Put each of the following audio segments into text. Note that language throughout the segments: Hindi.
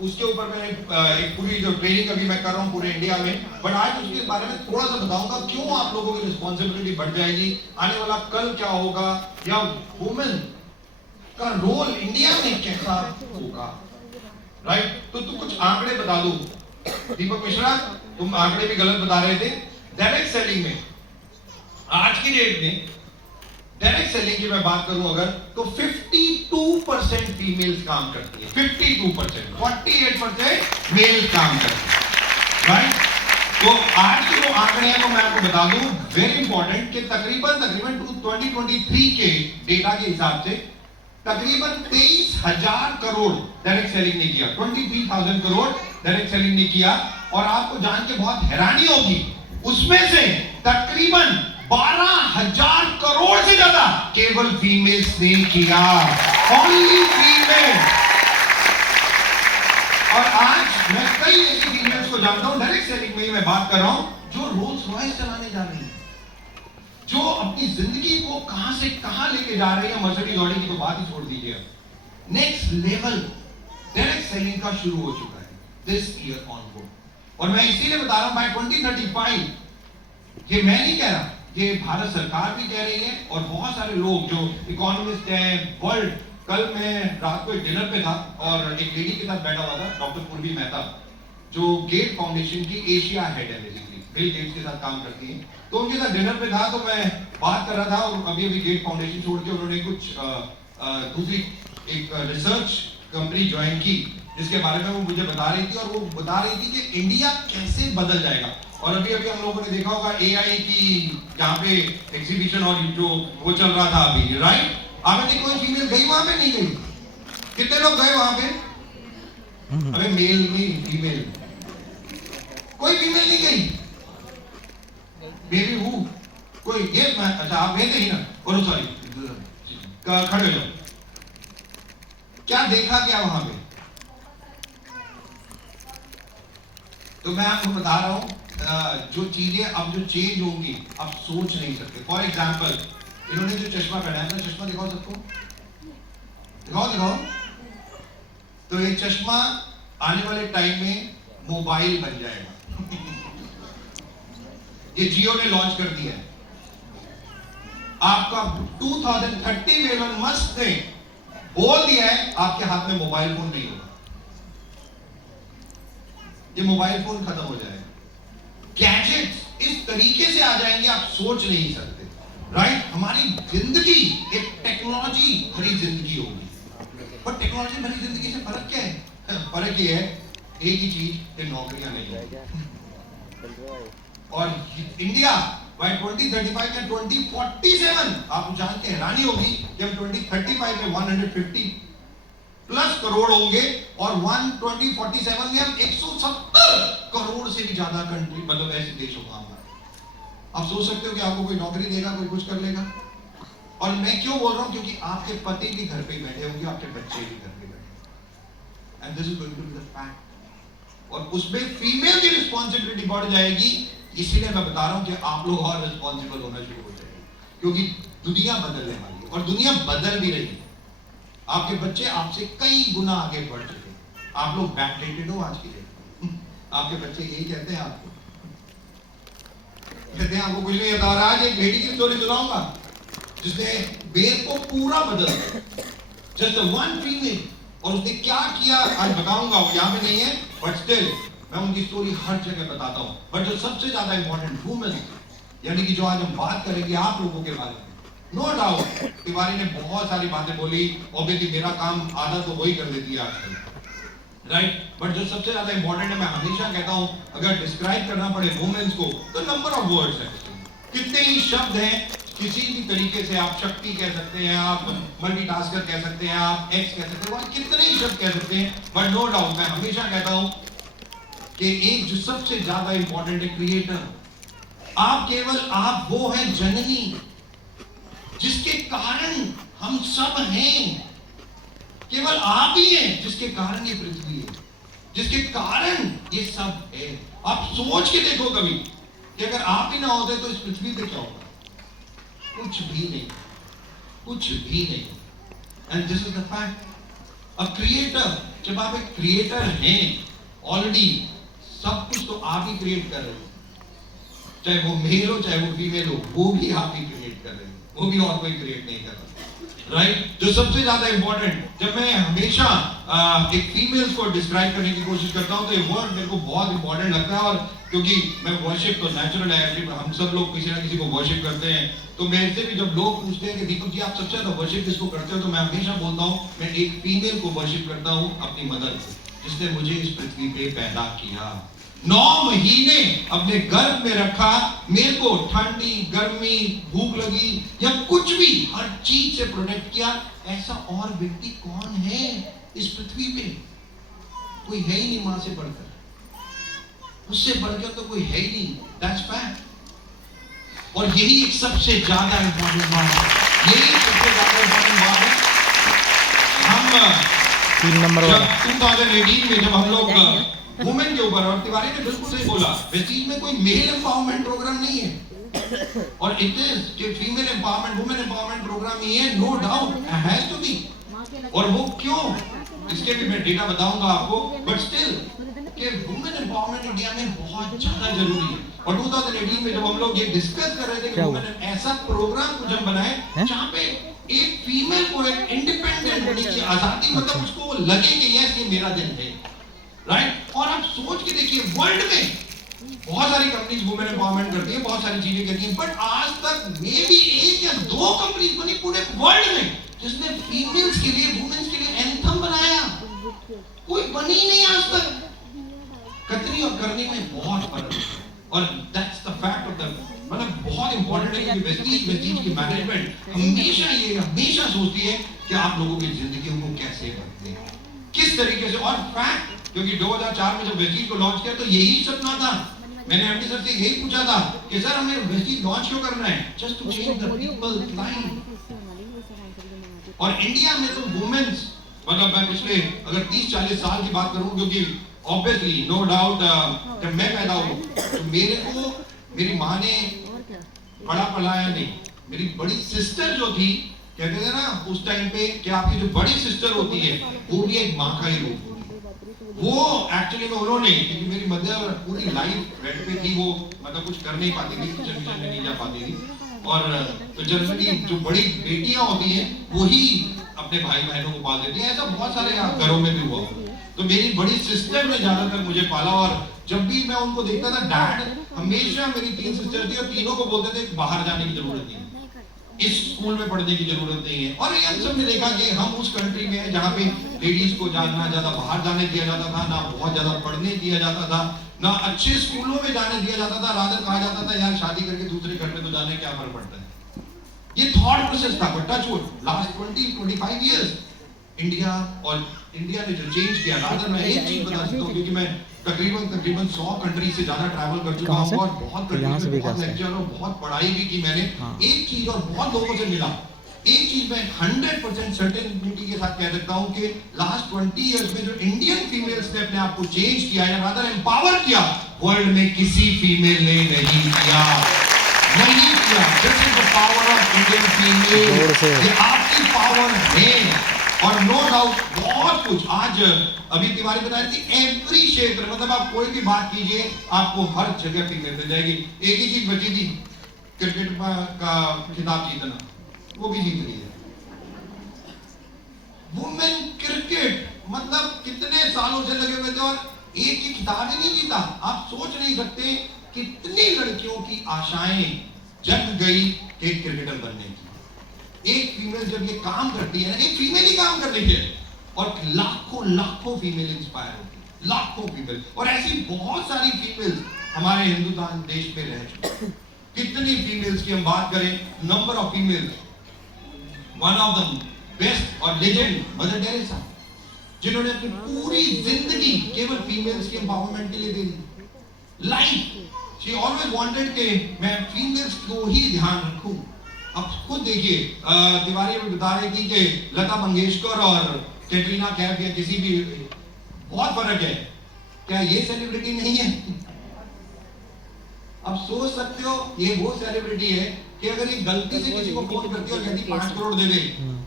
उसके ऊपर मैंने एक पूरी जो ट्रेनिंग अभी मैं कर रहा हूँ पूरे इंडिया में, बट आज उसके बारे में थोड़ा सा बताऊंगा क्यों आप लोगों की रिस्पॉन्सिबिलिटी बढ़ जाएगी, आने वाला कल क्या होगा, या वुमेन का रोल इंडिया में कैसा होगा, राइट। तो कुछ आंकड़े बता दूं, दीपक मिश्रा तुम आंकड़े भी गलत बता रहे थे। डायरेक्ट सेलिंग में आज की डेट में डायरेक्ट सेलिंग की मैं बात करूं अगर, तो 52% फीमेल्स काम करती है, 52%, 48% मेल्स काम करते हैं, राइट। तो आज के जो आंकड़े हैं वो मैं आपको बता दूं, वेरी इंपॉर्टेंट, कि तकरीबन 2023 के डेटा के हिसाब से तकरीबन 23,000 करोड़ डायरेक्ट सेलिंग ने किया, 23,000 करोड़ डायरेक्ट सेलिंग ने किया। और आपको जान के बहुत हैरानी होगी, उसमें से तकरीबन 12,000 करोड़ से ज्यादा केवल फीमेल्स ने किया, ओनली फीमेल। और आज मैं कई ऐसी फीमेल्स को जानता हूं, डायरेक्ट सेलिंग में ही मैं बात कर रहा हूं, जो रोल्स रॉयस चलाने जा रही है, जो अपनी जिंदगी को कहां से कहां लेके जा रही है। मर्सिडीज ऑडी की तो बात ही छोड़ दीजिए। नेक्स्ट लेवल डायरेक्ट सेलिंग का शुरू हो चुका है दिस ईयर ऑनवर्ड, और मैं इसीलिए बता रहा हूं बाय 2035, ये मैं नहीं कह रहा, ये भारत सरकार भी कह रही है, और बहुत सारे लोग जो इकोनॉमिस्ट हैं वर्ल्ड। कल मैं रात को एक डिनर पे था और एक लेडी के साथ बैठा हुआ था, डॉक्टर पूर्वी मेहता, जो गेट फाउंडेशन की एशिया हेड है, बेसिकली बिल गेट्स के साथ काम करती हैं। तो उनके साथ डिनर पे था, तो मैं बात कर रहा था, और अभी अभी गेट फाउंडेशन छोड़ के उन्होंने कुछ दूसरी एक रिसर्च कंपनी ज्वाइन की, जिसके बारे में वो मुझे बता रही थी, और वो बता रही थी कि इंडिया कैसे बदल जाएगा। और अभी अभी हम लोगों ने देखा होगा एआई की यहाँ पे एग्जीबिशन और जो वो चल रहा था अभी, राइट। आप में कोई फीमेल गई वहां पे? नहीं गई? कितने लोग गए वहां पे? अरे मेल नहीं, फीमेल, कोई फीमेल नहीं गई? बेबी हूँ कोई? ये अच्छा आप गए थे ही ना, और सॉरी खड़े हो। क्या देखा क्या वहां पे? तो मैं आपको बता रहा हूं, जो चीजें अब जो चेंज होंगी आप सोच नहीं सकते। फॉर एग्जाम्पल, इन्होंने जो चश्मा पहना है, चश्मा दिखाओ सबको, दिखाओ दिखाओ। तो ये चश्मा आने वाले टाइम में मोबाइल बन जाएगा। ये जियो ने लॉन्च कर दिया है। आपका 2030 में एलन मस्क ने बोल दिया है आपके हाथ में मोबाइल फोन नहीं होगा, ये मोबाइल फोन खत्म हो जाएगा। गैजेट्स इस तरीके से आ जाएंगे आप सोच नहीं सकते, राइट। हमारी जिंदगी एक टेक्नोलॉजी भरी जिंदगी होगी, पर टेक्नोलॉजी भरी जिंदगी से फर्क क्या है? फर्क ये है, एक ही चीज कि नौकरियां नहीं है। और इंडिया बाय 2035 या 2047 आप जान के हैरानी होगी कि हम 2035 में 150 प्लस करोड़ होंगे, और 2047 में हम 170 करोड़ से भी ज्यादा कंट्री, मतलब ऐसे देश होगा हमारा। आप सोच सकते हो कि आपको कोई नौकरी देगा, कोई कुछ कर लेगा। और मैं क्यों बोल रहा हूं? क्योंकि आपके पति भी घर पे बैठे होंगे, आपके बच्चे भी घर पे बैठे, and this is going to be the fact. और उसमें फीमेल की रिस्पॉन्सिबिलिटी बढ़ जाएगी, इसीलिए मैं बता रहा हूं कि आप लोग और रिस्पॉन्सिबल होना शुरू हो जाएंगे, क्योंकि दुनिया बदलने वाली है, और दुनिया बदल भी रही है। आपके बच्चे आपसे कई गुना आगे बढ़ चुके हैं। आप लोग बैकडेटेड हो आज की डेट में। आपके बच्चे यही कहते हैं आपको, कहते हैं आपको कुछ नहीं आता। और आज एक लेडी की स्टोरी सुनाऊंगा जिसने बेर को पूरा बदल दिया, जस्ट वन फीमेल, और उसने क्या किया आज बताऊंगा। वो यहाँ पे नहीं है, बट स्टिल मैं उनकी स्टोरी हर जगह बताता हूँ। बट जो सबसे ज्यादा इंपॉर्टेंट वुमेन, यानी कि जो आज हम बात करेंगे आप लोगों के बारे में, नो डाउट तिवारी ने बहुत सारी बातें बोली, ऑब्वियसली मेरा काम आधा तो वही कर देती है आजकल, राइट। बट जो सबसे ज्यादा इंपॉर्टेंट है, मैं हमेशा कहता हूं, अगर डिस्क्राइब करना पड़े वुमेन्स को, तो नंबर ऑफ वर्ड्स है, कितने ही शब्द हैं। किसी भी तरीके से आप शक्ति कह सकते हैं, आप मल्टीटास्कर कह सकते हैं, आप एक्स कह सकते हैं, कितने ही शब्द कह सकते हैं। बट नो डाउट मैं हमेशा कहता हूं कि एक जो सबसे ज्यादा इंपॉर्टेंट है, क्रिएटर। आप केवल आप वो है जननी, जिसके कारण हम सब हैं। केवल आप ही हैं जिसके कारण ये पृथ्वी है, जिसके कारण ये सब है। आप सोच के देखो कभी कि अगर आप ही ना होते तो इस पृथ्वी पे क्या होगा? कुछ भी नहीं, कुछ भी नहीं। And this is the fact. A creator जब आप एक क्रिएटर हैं ऑलरेडी, सब कुछ तो आप ही क्रिएट कर रहे हो, चाहे वो मेल हो चाहे वो फीमेल हो, वो भी आप ही क्रिएट कर रहे हो, वो भी और कोई क्रिएट नहीं कर रहा, राइट? जो सबसे ज्यादा इंपॉर्टेंट, जब मैं हमेशा एक फीमेल्स को डिस्क्राइब करने की कोशिश करता हूं तो ये वर्ड मेरे को बहुत इंपॉर्टेंट लगता है, और क्योंकि मैं वर्शिप तो नेचुरल है, हम सब लोग किसी ना किसी को वर्शिप करते हैं, तो मेरे से भी जब लोग पूछते हैं कि दीपक जी आप सबसे ज्यादा वर्शिप किसको करते हो, तो मैं हमेशा बोलता हूँ मैं एक फीमेल को वर्शिप करता हूँ, अपनी मदर को, जिसने मुझे इस पृथ्वी पे पैदा किया, 9 महीने अपने गर्भ में रखा, मेरे को ठंडी गर्मी भूख लगी या कुछ भी हर चीज से प्रोटेक्ट किया। ऐसा और व्यक्ति कौन है इस पृथ्वी पे? कोई है ही नहीं मां से बढ़कर, उससे बढ़कर तो कोई है ही नहीं, दैट्स फैक्ट। और यही एक सबसे ज्यादा इंपॉर्टेंट बात है, यही सबसे ज्यादा इंपॉर्टेंट बात है। हम 3 नंबर वाला 2018 में जब हम लोग वुमेन के ऊपर, और तिवारी ने बिल्कुल सही बोला, वेस्टीज में कोई मेल एम्पावरमेंट प्रोग्राम नहीं है, और इट इज कि female empowerment, women empowerment programme ही है, no doubt, has to be. और वो क्यों, इसके भी मैं डेटा बताऊंगा आपको, बट स्टिल कि वुमेन एम्पावरमेंट इंडिया में बहुत ज्यादा जरूरी है। और 2018 में जब हम लोग ये डिस्कस कर रहे थे कि वुमेन ऐसा प्रोग्राम कुछ हम बनाए जहां पे एक फीमेल को एक इंडिपेंडेंट होने की आजादी, मतलब उसको लगे कि यस ये मेरा दिन है, राइट? और आप सोच के देखिए, वर्ल्ड में बहुत सारी कंपनीज वुमेन एम्पावरमेंट करती है, बहुत सारी चीजें करती हैं, बट आज तक मे बी 1 या 2 कंपनीज बनी पूरे वर्ल्ड में जिसने फीमेल्स के लिए, वुमेन्स के लिए एंथम बनाया, कोई बनी नहीं आज तक। कतरी और करने में बहुत फर्क है, और that's the fact of the, मतलब बहुत इंपॉर्टेंट है कि वेस्टीज की मैनेजमेंट हमेशा सोचती है कि आप लोगों की जिंदगी को कैसे बढ़ते हैं, किस तरीके से। और फैक्ट, क्योंकि 2004 में जब वेस्टीज को लॉन्च किया तो यही सपना था, मैंने एमडी सर से यही पूछा था कि सर हमें वेस्टीज लॉन्च क्यों करना है, just to change the people life. और इंडिया में तो वुमेन्स, मतलब मैं पिछले अगर 30-40 साल की बात करूं, क्योंकि ऑब्वियसली नो डाउट जब मैं पैदा हुआ तो मेरे को मेरी माँ ने पढ़ा पढ़ाया नहीं, मेरी बड़ी सिस्टर जो थी, कहते थे ना उस टाइम पे कि आपकी जो बड़ी सिस्टर होती है वो भी एक माँ का ही रूप होती है, वो एक्चुअली में उन्होंने, क्योंकि मेरी मदर पूरी लाइफ बेड पे थी, वो मतलब कुछ कर नहीं पाती थी, किचन में नहीं जा पाती थी, और तो जनरली जो बड़ी बेटियां होती हैं वही अपने भाई बहनों को पाल देती हैं, ऐसा बहुत सारे घरों में भी हुआ। तो मेरी बड़ी सिस्टर ने ज्यादातर मुझे पाला, और जब भी मैं उनको देखता था, डैड हमेशा, मेरी 3 सिस्टर थी और तीनों को बोलते थे बाहर जाने की जरूरत नहीं, इस स्कूल में पढ़ने की जरूरत नहीं है। और हम सब ने देखा कि हम उस कंट्री में हैं जहाँ पे लेडीज को जाना ज्यादा बाहर जाने दिया जाता था, ना बहुत ज्यादा पढ़ने दिया जाता था, ना अच्छे स्कूलों में जाने दिया जाता था, रादर कहा जाता था यार शादी करके दूसरे घर में तो जाने क्या फर्क पड़ता है। ये थॉट प्रोसेस था, but touch wood last 20-25 years India ने जो चेंज किया, रादर मैं एक चीज बता सकता हूँ, क्योंकि मैं तकरीबन 100 कंट्री से ज्यादा ट्रैवल कर चुका हूँ, और बहुत कंट्री में बहुत लेक्चर और बहुत पढ़ाई भी की मैंने। एक चीज, और बहुत लोगों से मिला, एक चीज मैं 100% सर्टेनिटी के साथ कह सकता हूँ कि लास्ट 20 इयर्स में जो इंडियन फीमेल्स ने अपने आप को चेंज किया या रादर एम्पावर किया, वर्ल्ड में किसी फीमेल ने नहीं किया। This is the power of Indian female, ये आपकी पावर है। और नो डाउट बहुत कुछ आज अभी तिवारी बता रही थी, एवरी क्षेत्र, मतलब आप कोई भी बात कीजिए आपको हर जगह फीमेल मिल जाएगी। एक ही चीज बची थी, क्रिकेट का खिताब जीतना, वो भी जीत रही है वुमेन क्रिकेट, मतलब कितने सालों से लगे हुए थे और एक ही खिताब ही नहीं जीता। आप सोच नहीं सकते कितनी लड़कियों की आशाएं जग गई एक क्रिकेटर बनने की। एक फीमेल जब ये काम करती है ना, एक फीमेल ही काम कर रही है, और लाखों फीमेल इंस्पायर होती है, लाखों फीमेल। और ऐसी बहुत सारी फीमेल्स हमारे हिंदुस्तान देश में रह चुकी। कितनी फीमेल्स की हम बात करें, number of females, one of the best और लेजेंड मदर टेरेसा, जिन्होंने अपनी पूरी जिंदगी केवल फीमेल्स के एम्पावरमेंट के लिए दे दी। लाइफ शी ऑलवेज वांटेड कि मैं फीमेल्स को ही ध्यान रखूं। अब खुद देखिए, तिवारी भी बता रही थी कि लता मंगेशकर और कैटरीना कैफ या किसी भी, बहुत फर्क है। क्या ये सेलिब्रिटी नहीं है? अब सोच सकते हो, ये वो सेलिब्रिटी है कि अगर ये गलती से किसी को फोन करती है और कहती 5 करोड़ दे दे,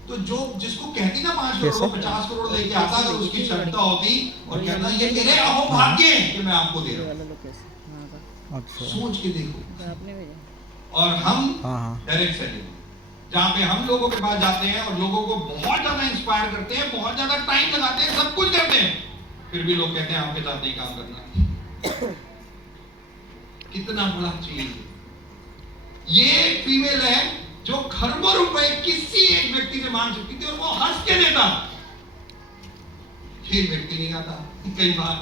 तो जो जिसको कहती ना 5 करोड़ वो 50 करोड़ लेके आता अगर उसकी क्षमता होती और कहना ये मेरे अहोभाग्य है कि मैं आपको दे रहा हूं। अच्छा सोच के देखो। और हम डायरेक्ट सेलिंग जहां पे हम लोगों के पास जाते हैं और लोगों को बहुत ज्यादा इंस्पायर करते हैं, बहुत ज्यादा टाइम लगाते हैं, सब कुछ करते हैं, फिर भी लोग कहते हैं आपके साथ नहीं काम करना। कितना बड़ा चीज है ये। फीमेल है जो खरबों रुपए किसी एक व्यक्ति से मांग सकती थी और वो हंस के देता, फिर व्यक्ति नहीं आता कई बार,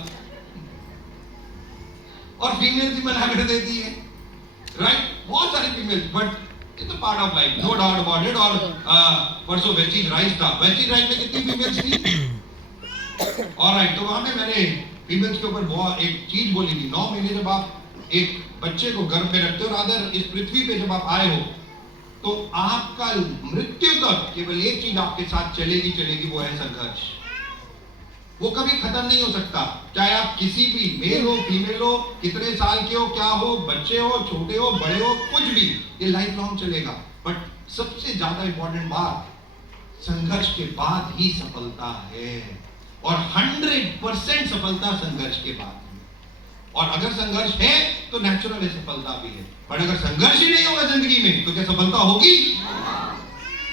और फीमेल भी मना कर देती है, राइट? बहुत सारी female, but it's a part of life, no doubt about it. और परसों वेस्टीज राइस था, वेस्टीज राइस में कितनी फीमेल्स थी? ऑलराइट, तो वहां पे मैंने फीमेल्स के ऊपर बहुत एक चीज बोली थी। 9 महीने जब आप एक बच्चे को गर्भ में रखते हो, रादर इस पृथ्वी पे जब आप आए हो, तो आपका मृत्यु तक केवल एक चीज आपके साथ चलेगी, वो है संघर्ष। वो कभी खत्म नहीं हो सकता, चाहे आप किसी भी मेल हो फीमेल हो, कितने साल के हो, क्या हो, बच्चे हो, छोटे हो, बड़े हो, कुछ भी, ये लाइफ लॉन्ग चलेगा। बट सबसे ज्यादा इंपॉर्टेंट बात, संघर्ष के बाद ही सफलता है, और 100% सफलता संघर्ष के बाद है। और अगर संघर्ष है तो नेचुरल है, सफलता भी है। पर अगर संघर्ष ही नहीं होगा जिंदगी में तो क्या सफलता होगी?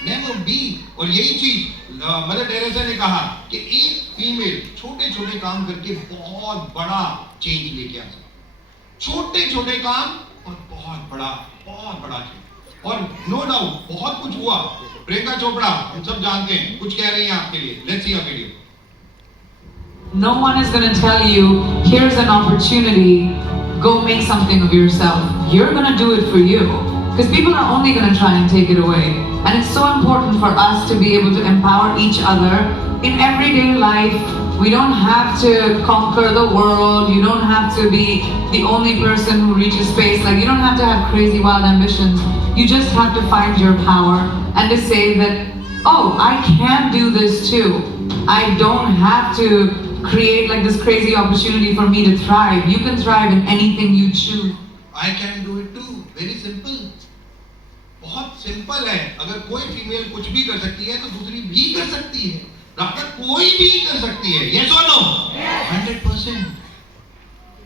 Never be. और यही चीज मदर टेरेसा ने कहा कि एक फीमेल छोटे छोटे काम करके बहुत बड़ा चेंज लेके आ सकती, छोटे छोटे काम और बहुत बड़ा चेंज। और नो डाउट बहुत कुछ हुआ। प्रियंका चोपड़ा हम सब जानते हैं, कुछ कह रही हैं आपके लिए। Let's see a video. No one is going to tell you, here's an opportunity, go make something of yourself. You're going to do it for you. Because people are only going to try and take it away. And it's so important for us to be able to empower each other in everyday life. We don't have to conquer the world. You don't have to be the only person who reaches space. Like, you don't have to have crazy wild ambitions. You just have to find your power and to say that, oh, I can do this too. I don't have to create like this crazy opportunity for me to thrive. You can thrive in anything you choose. I can do it too. Very simple. बहुत सिंपल है। अगर कोई फीमेल कुछ भी कर सकती है तो दूसरी भी कर सकती है, रादर कोई भी कर सकती है। Yes or no? 100%,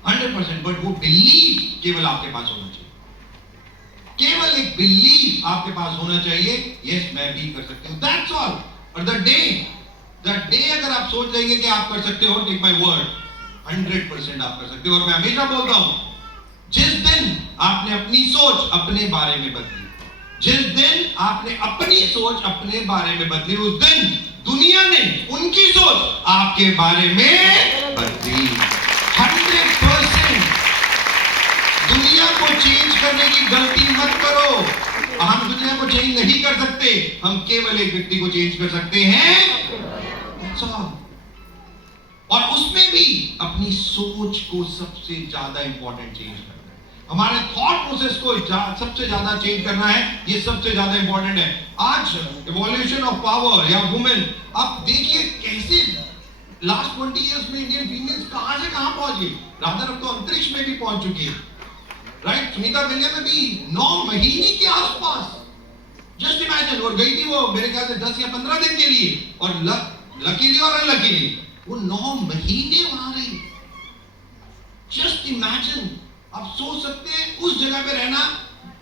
100%। बट वो बिलीव केवल आपके पास होना चाहिए, केवल एक बिलीव आपके पास होना चाहिए। यस, मैं भी कर सकती हूँ, that's all। और द डे अगर आप सोच लेंगे कि आप कर सकते हो, टेक माय वर्ड, 100% आप कर सकते हो। और मैं हमेशा बोलता हूं, जिस दिन आपने अपनी सोच अपने बारे में बदली, जिस दिन आपने अपनी सोच अपने बारे में बदली, उस दिन दुनिया ने उनकी सोच आपके बारे में बदली। 100%। दुनिया को चेंज करने की गलती मत करो। हम दुनिया को चेंज नहीं कर सकते, हम केवल एक व्यक्ति को चेंज कर सकते हैं। और उसमें भी अपनी सोच को सबसे ज्यादा इंपॉर्टेंट चेंज करना है। हमारे थॉट प्रोसेस को सबसे ज्यादा चेंज करना है, ये सबसे ज्यादा इंपॉर्टेंट है। आज इवोल्यूशन ऑफ पावर या वुमेन, आप देखिए कैसे लास्ट 20 इयर्स में इंडियन फीमेल्स कहां से कहां पहुंच गई। रादर अब तो अंतरिक्ष में भी पहुंच चुकी है, राइट? सुनीता विलियम में भी 9 महीने के आसपास, जस्ट इमेजिन। और गई थी वो मेरे ख्याल से 10 या 15 दिन के लिए, और लकीली और अनलकीली वो 9 महीने वहां रही। Just imagine. आप सोच सकते हैं उस जगह पे रहना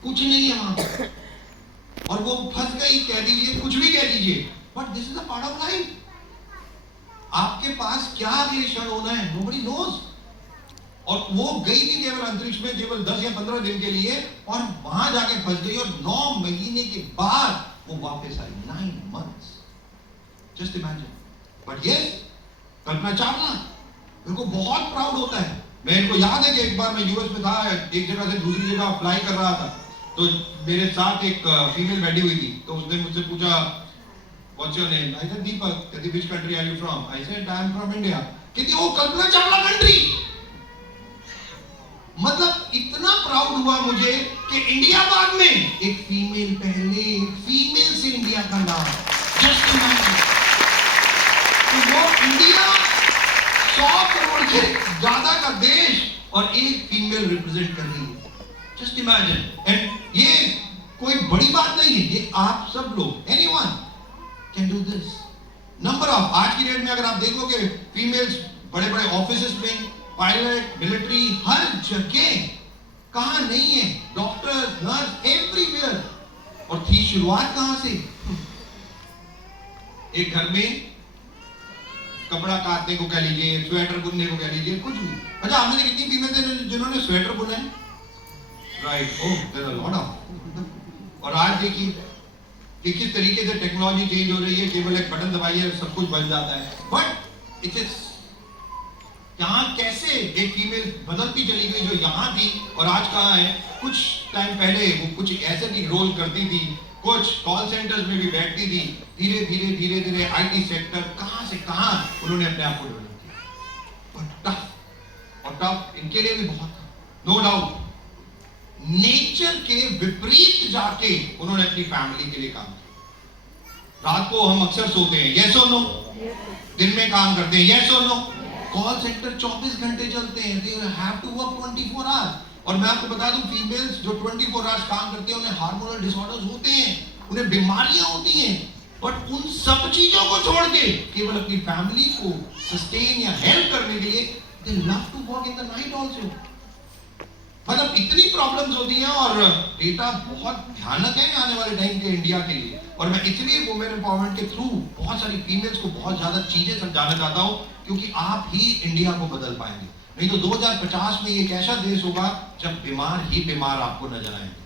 कुछ नहीं है वहां पे, और वो फंस गई, कह दीजिए कुछ भी कह दीजिए, but this is a part of life. आपके पास क्या अगले क्षण होना है, नोबडी नोज। और वो गई थी केवल अंतरिक्ष में केवल 10 या 15 दिन के लिए, और वहां जाके फंस गई, और 9 महीने के बाद वो वापस आई। 9 months, just imagine. But yes, Kalpana Chawla, मेरे को बहुत प्राउड होता है। मेरे को याद है कि एक बार मैं यूएस में था, एक जगह से दूसरी जगह फ्लाई कर रहा था, तो मेरे साथ एक फीमेल बैठी हुई थी। तो उसने मुझसे पूछा, what's your name? I said Deepak. कहती which country are you from? I said I am from India. कहती ओ कल्पना चावला कंट्री। मतलब इतना प्राउड हुआ मुझे कि इंडिया बाद में एक फीमेल, पहले एक फीमेल से इंडिया का नाम। जस्ट इमेजिन, तो वो इंडिया 100 करोड़ से ज्यादा का देश और एक फीमेल रिप्रेजेंट कर रही है। Just imagine. एंड ये कोई बड़ी बात नहीं है, ये आप सब लोग anyone can do this. Number of, आज की डेट में अगर आप देखोगे फीमेल्स बड़े बड़े ऑफिसेस में, पायलट, मिलिट्री, हर जगह, कहां नहीं है, डॉक्टर, नर्स, एवरीवेयर। और थी शुरुआत कहां से? एक घर में कपड़ा काटने को कह लीजिए, स्वेटर बुनने को कह लीजिए, कुछ भी। अच्छा, आप में से कितनी फीमेल थे जिन्होंने स्वेटर बुना है? Right, oh there are lot of. और आज देखिए कि किस तरीके से टेक्नोलॉजी चेंज हो रही है, केवल एक बटन दबाइए सब कुछ बन जाता है। बट इट इज यहाँ कैसे एक फीमेल बदलती चली गई जो यहाँ थी और आज कहाँ है। कुछ टाइम पहले वो कुछ ऐसे भी रोल करती थी, कुछ कॉल सेंटर्स में भी बैठती थी, धीरे धीरे धीरे धीरे आईटी सेक्टर कहाँ से कहाँ उन्होंने अपने आप को डेवलप किया। और टफ इनके लिए भी बहुत था, नो डाउट। नेचर के विपरीत जाके उन्होंने अपनी फैमिली के लिए काम किया। रात को हम अक्सर सोते हैं, यस और नो? दिन में काम करते हैं, यस और नो? कॉल सेंटर 24 घंटे चलते हैं, they have to work 24 hours. और मैं आपको बता दूं, फीमेल्स जो 24 आवर्स काम करते हैं उन्हें हार्मोनल डिसऑर्डर्स होते हैं, उन्हें बीमारियां होती हैं। बट उन सब चीजों को छोड़ के केवल अपनी फैमिली को सस्टेन या हेल्प करने के लिए they love to work in the night also. मतलब इतनी प्रॉब्लम्स होती हैं और डेटा बहुत भयानक है आने वाले टाइम के इंडिया के लिए। और मैं इसलिए वुमेन एम्पावरमेंट के थ्रू बहुत सारी फीमेल्स को बहुत ज्यादा चीजें समझाना चाहता हूं, क्योंकि आप ही इंडिया को बदल पाएंगे। नहीं तो 2050 में एक ऐसा देश होगा जब बीमार ही बीमार आपको नजर आएंगे,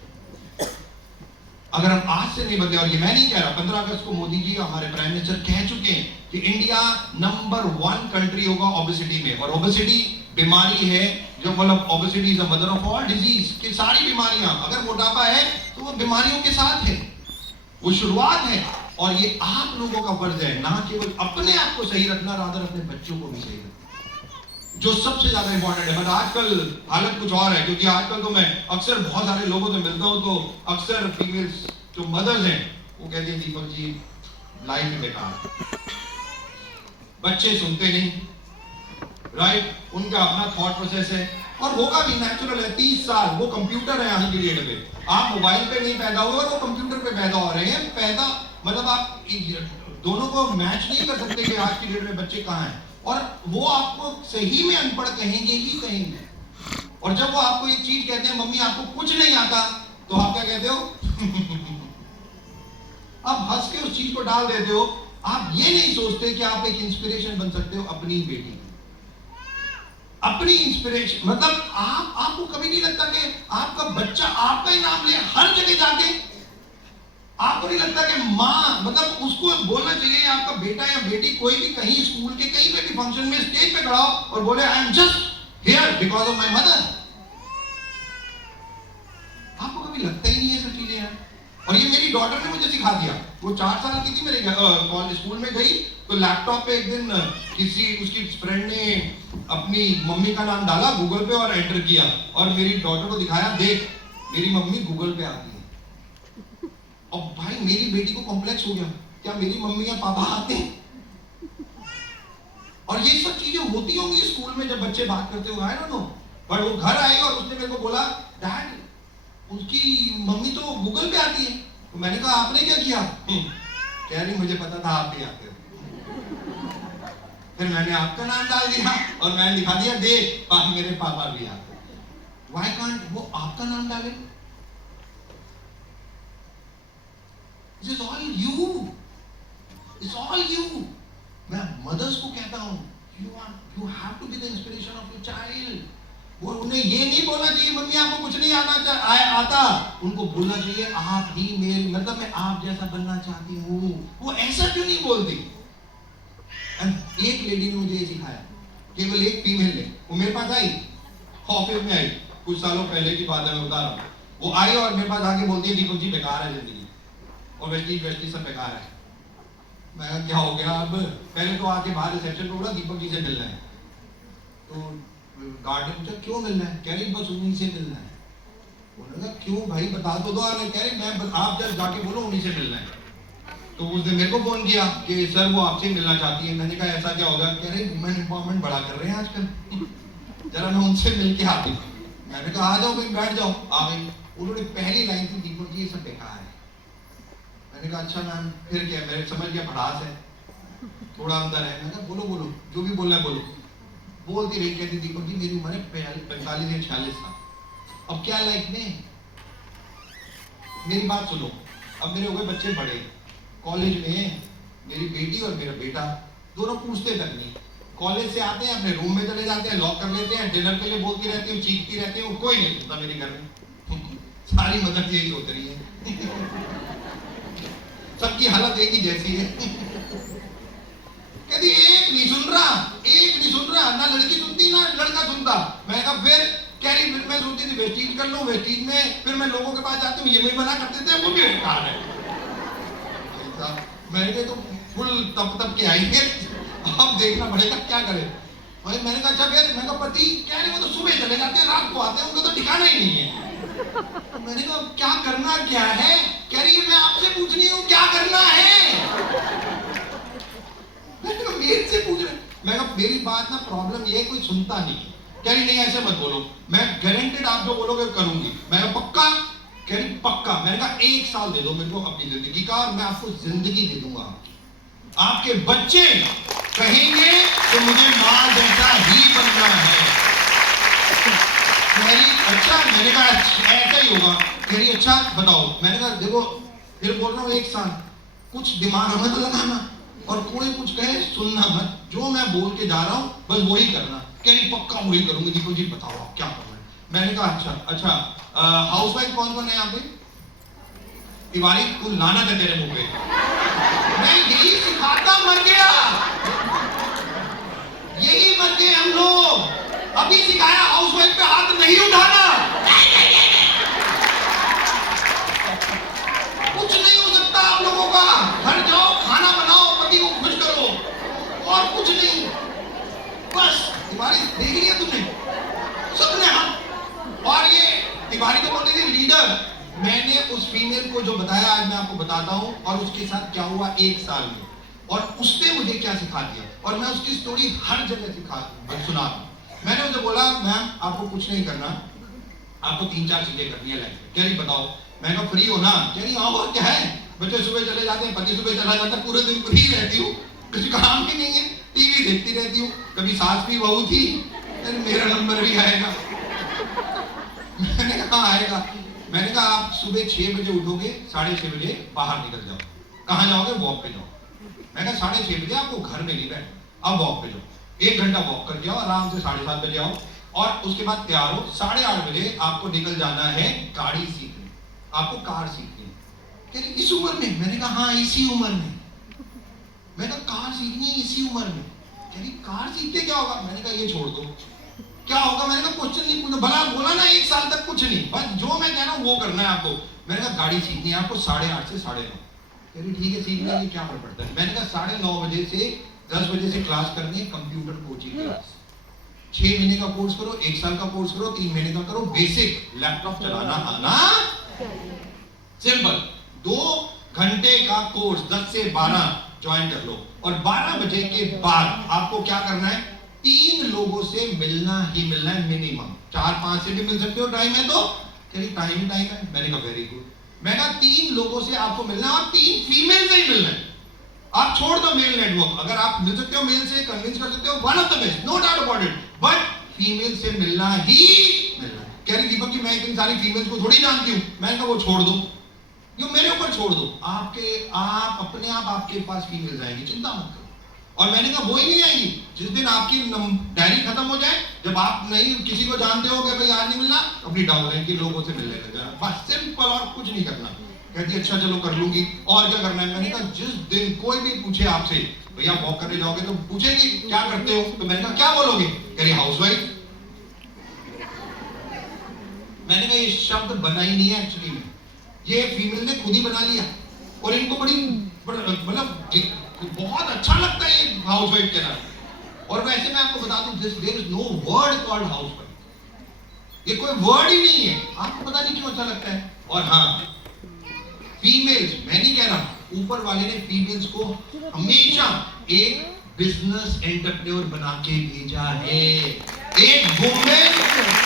अगर हम आज से नहीं बदले। और ये मैं नहीं कह रहा, 15 अगस्त को मोदी जी हमारे प्राइम मिनिस्टर कह चुके हैं कि इंडिया नंबर 1 कंट्री होगा ओबेसिटी में। और ओबेसिटी बीमारी है जो, मतलब obesity is the mother of all disease, कि सारी बीमारियां, अगर मोटापा है तो वो बीमारियों के साथ है, वो शुरुआत है। और ये आप लोगों का फर्ज है ना केवल अपने आप को सही रखना, रादर अपने बच्चों को भी सही रखना, जो सबसे ज्यादा इंपॉर्टेंट है। बट आजकल हालत कुछ और है, क्योंकि आजकल तो मैं अक्सर बहुत सारे लोगों से मिलता हूं तो अक्सर फीमेल्स जो मदर्स हैं वो कहती हैं दीपक जी लाइफ में बेकार, बच्चे सुनते नहीं, राइट? उनका अपना थॉट प्रोसेस है और होगा भी, नेचुरल है। 30 साल वो कंप्यूटर है आज की डेट में, आप मोबाइल पे नहीं पैदा हुए और वो कंप्यूटर पे पैदा हो रहे हैं। पैदा मतलब आप दोनों को मैच नहीं कर सकते कि आज की डेट में बच्चे कहाँ हैं। और वो आपको सही में अनपढ़ कहेंगे ही कहेंगे। और जब वो आपको एक चीज कहते हैं मम्मी आपको कुछ नहीं आता, तो आप क्या कहते हो? आप हंस के उस चीज को डाल देते हो। आप ये नहीं सोचते कि आप एक इंस्पिरेशन बन सकते हो अपनी बेटी, अपनी इंस्पिरेशन। मतलब आपको कभी नहीं लगता कि आपका बच्चा आपका ही नाम ले हर जगह जाके? आपको नहीं लगता कि माँ, मतलब उसको बोलना चाहिए आपका बेटा या बेटी कोई भी कहीं स्कूल के कहीं पे भी फंक्शन में स्टेज पे खड़ा हो और बोले I am just here because of my mother? आपको कभी लगता ही नहीं है सब चीजें यार। और ये मेरी डॉटर ने मुझे सिखा दिया। वो 4 साल की थी, मेरे कॉलेज स्कूल में गई तो लैपटॉप पे एक दिन किसी उसकी फ्रेंड ने अपनी मम्मी का नाम डाला गूगल पे और एंटर किया और मेरी डॉटर को दिखाया, देख मेरी मम्मी गूगल पे आती है। और भाई मेरी बेटी को कॉम्प्लेक्स हो गया, क्या मेरी मम्मी या पापा आते हैं? और ये सब चीजें होती होंगी स्कूल में जब बच्चे बात करते हो, आई डोंट नो। बट वो घर आई और उसने मेरे को बोला डैड उसकी मम्मी तो गूगल पे आती है। तो मैंने कहा आपने क्या किया? कह रही मुझे पता था आप भी आते हो। फिर मैंने आपका नाम डाल दिया और मैंने लिखा दिया देख मेरे पापा भी आते। व्हाई कांट वो आपका नाम डाले? This is all you. It's all you. मैं मदर्स को कहता हूँ you have to be the inspiration of your child. वो उन्हें ये नहीं बोलना चाहिए मम्मी आपको कुछ नहीं आता। उनको बोलना चाहिए आप ही मेरे, मतलब मैं आप जैसा बनना चाहती हूँ। वो ऐसा क्यों नहीं बोलती? एक लेडी ने मुझे ये सिखाया, केवल एक फीमेल ने, वो मेरे पास आई, ऑफिस में आई, कुछ सालों पहले की बात है मैं बता रहा हूँ। वो आई और मेरे पास आके बोलती है दीपक जी बेकार है जिंदगी और वेस्टी सब बेकार है। मैं क्या हो गया? अब पहले तो आके बाहर रिसेप्शन पे बोला दीपक जी से मिलना है। तो गार्ड ने पूछा क्यों मिलना है? कह रही बस उन्हीं से मिलना है। उन्होंने कहा क्यों भाई बता तो दो। आने कह रही मैं आप जब जाके बोलो उन्हीं से मिलना है। तो उसने मेरे को फोन किया कि सर वो आपसे मिलना चाहती है। मैंने कहा ऐसा क्या होगा? कह रही वुमेन एम्पावरमेंट बड़ा कर रहे हैं आजकल, जरा मैं उनसे मिल के आती हूँ। मैंने कहा आ जाओ भाई बैठ जाओ। आ गई उन्होंने पहली लाइन थी, दीपक जी ये सब बेकार है। मैंने कहा अच्छा मैम फिर क्या, मेरे समझ गया भड़ास है, थोड़ा अंदर है। मैंने कहा बोलो बोलो जो भी बोलना है बोलो। बोलती रही, कहती दीपक जी मेरी उम्र है 45 या 46 साल, अब क्या लाइफ में। मेरी बात सुनो, अब मेरे हो गए बच्चे बड़े, कॉलेज में मेरी बेटी और मेरा बेटा दोनों पूछते तक नहीं, कॉलेज से आते हैं अपने रूम में चले जाते हैं, लॉक कर लेते हैं, डिनर के लिए बोलती रहती हूँ, चीखती रहती हूँ, कोई नहीं सुनता मेरे घर में। सारी मदद यही सोच रही है। सबकी हालत एक ही जैसी है। कहती एक नहीं सुन रहा, एक नहीं सुन रहा, ना लड़की सुनती ना लड़का सुनता। मैंने कहा फिर कह रही, फिर मैं सोचती थी वेस्टीज कर लूं, वेस्टीज में फिर मैं लोगों के पास जाती हूँ, ये भी मना करते थे, वो भी बेकार है। मैंने तो फुल तप के आई है, अब देखना पड़ेगा क्या करे। मैंने कहा अच्छा फिर, मैंने कहा पति कह रहे वो तो सुबह चले जाते हैं रात को आते हैं, उनको तो ठिकाना ही नहीं है। मैंने कहा क्या करना क्या है, कह रही है मैं आपसे पूछ रही हूँ क्या करना है। मैंने कहा मेरे से पूछ रहे, मैं कहा मेरी बात ना प्रॉब्लम ये है कोई सुनता नहीं है। कह रही नहीं ऐसे मत बोलो, मैं गारंटेड आप जो बोलोगे करूंगी। मैं कहा पक्का, कह रही पक्का। मैंने कहा 1 साल दे दो मेरे को अपनी जिंदगी का और मैं आपको जिंदगी दे दूंगा। आपके बच्चे कहेंगे तो मुझे मां जैसा ही बनना है। कह रही अच्छा, मैंने कहा ऐसा ही होगा। कह रही अच्छा बताओ। मैंने कहा देखो फिर बोल रहा हूँ 1 साल, कुछ दिमाग मत लगाना और कोई कुछ कहे सुनना मत, जो मैं बोल के जा रहा हूँ बस वही करना। कह रही पक्का वही करूंगी। दीपक जी बताओ आप क्या करना है। मैंने कहा अच्छा हाउसवाइफ कौन कौन है यहाँ पे। तिवारी तू लानत है तेरे मुंह पे, मैं यही सिखाता मर गया, यही मर गए हम लोग। अभी सिखाया हाउसवाइफ पे हाथ नहीं उठाना, कुछ नहीं हो सकता आप लोगों का। घर जाओ खाना बनाओ पति को खुश करो और कुछ नहीं, बस। तिवारी देख लिया तुमने सबने हाथ। और ये तिवारी तो बोलते थे लीडर। मैंने उस फीमेल को जो बताया आज मैं आपको बताता हूं और उसके साथ क्या हुआ 1 साल में, और उसने मुझे क्या सिखा दिया, और मैं उसकी स्टोरी हर जगह सुना। मैंने उसे बोला मैम आपको कुछ नहीं करना, आपको 3-4 चीजें करनी है लाइफ में। कह रही बताओ। मैं कहा फ्री हो ना। कह रही हाँ और क्या है, बच्चे सुबह चले जाते हैं, पति सुबह चला जाता है, पूरे दिन फ्री रहती हूँ, कुछ काम भी नहीं है, टीवी देखती रहती हूँ, कभी सास भी बहू थी, मेरा नंबर भी आएगा। मैंने कहा आएगा। मैंने कहा आप सुबह 6 बजे उठोगे, 6:30 बजे बाहर निकल जाओ। कहाँ जाओगे, वॉक पे जाओ। मैं कहा 6:30 बजे आपको घर में नहीं बैठना, अब वॉक पे जाओ, 1 घंटा वॉक करके आओ, आराम से 7:30 बजे आओ और उसके बाद तैयार हो। 8:30 बजे आपको निकल जाना है गाड़ी सीखने, आपको कार सीखनी है। कह रही इस उम्र में। मैंने कहा हाँ इसी उम्र में। मैंने कहा कार सीखनी है इसी उम्र में। कह रही कार सीखते क्या होगा। मैंने कहा ये छोड़ दो, क्या होगा। मैंने कहा क्वेश्चन नहीं पूछो, भला बोला ना 1 साल तक कुछ नहीं, बस जो मैं कह रहा हूँ वो करना है आपको। मैंने कहा गाड़ी सीखनी है आपको 8:30 से 9:30। कह रही ठीक है सीखने की क्या फर्क पड़ता है। मैंने कहा 9:30 बजे से 10 बजे से क्लास करनी है, कंप्यूटर कोचिंग क्लास। 6 महीने का कोर्स करो, 1 साल का कोर्स करो, 3 महीने का करो, बेसिक लैपटॉप चलाना आना, सिंपल। 2 घंटे का कोर्स 10 से 12 ज्वाइन कर लो, और 12 बजे के बाद आपको क्या करना है, 3 लोगों से मिलना ही मिलना है मिनिमम। 4-5 से भी मिल सकते हो, टाइम है तो। कह रही टाइम ही टाइम है। मैंने कहा वेरी गुड। मैं कहा 3 लोगों से आपको मिलना है और 3 फीमेल से ही मिलना है। आप छोड़ दो मेल नेटवर्क, अगर आप मिल सकते हो मेल से कन्विंस कर सकते हो, one of the best, no doubt about it, but female से मिलना ही मिलना है। कह रही दीपक जी मैं इतनी सारी फीमेल्स को थोड़ी जानती हूँ। मैंने कहा वो छोड़ दो, ये मेरे ऊपर छोड़ दो, आप अपने आप आपके पास फीमेल्स आएंगी, चिंता मत करो। और मैंने कहा वो ही नहीं आएगी जिस दिन आपकी डायरी खत्म हो जाए, जब आप नहीं किसी को जानते हो कि भाई आज नहीं मिलना, अपनी डाउनलाइन के लोगों से मिलने लग जाना, बस सिंपल, और कुछ नहीं करना। कहती अच्छा चलो कर लूंगी, और क्या करना है। मैंने कहा जिस दिन कोई भी पूछे आपसे भैया वॉक करने जाओगे तो पूछेगी क्या करते हो, तो मैंने कहा क्या बोलोगे। कह रही हाउसवाइफ। मैंने कहा ये शब्द बना ही नहीं है एक्चुअली में, ये फीमेल ने खुद ही बना लिया, और इनको बड़ी मतलब बहुत अच्छा लगता है ये हाउसवाइफ के नाम। और वैसे मैं आपको बता दूं there is no word called housewife, ये कोई वर्ड ही नहीं है, आपको पता नहीं क्यों अच्छा लगता है। और हाँ फीमेल्स, मैं नहीं कह रहा, ऊपर वाले ने फीमेल्स को हमेशा एक बिजनेस एंटरप्रेन्योर बना के भेजा है, एक वुमेन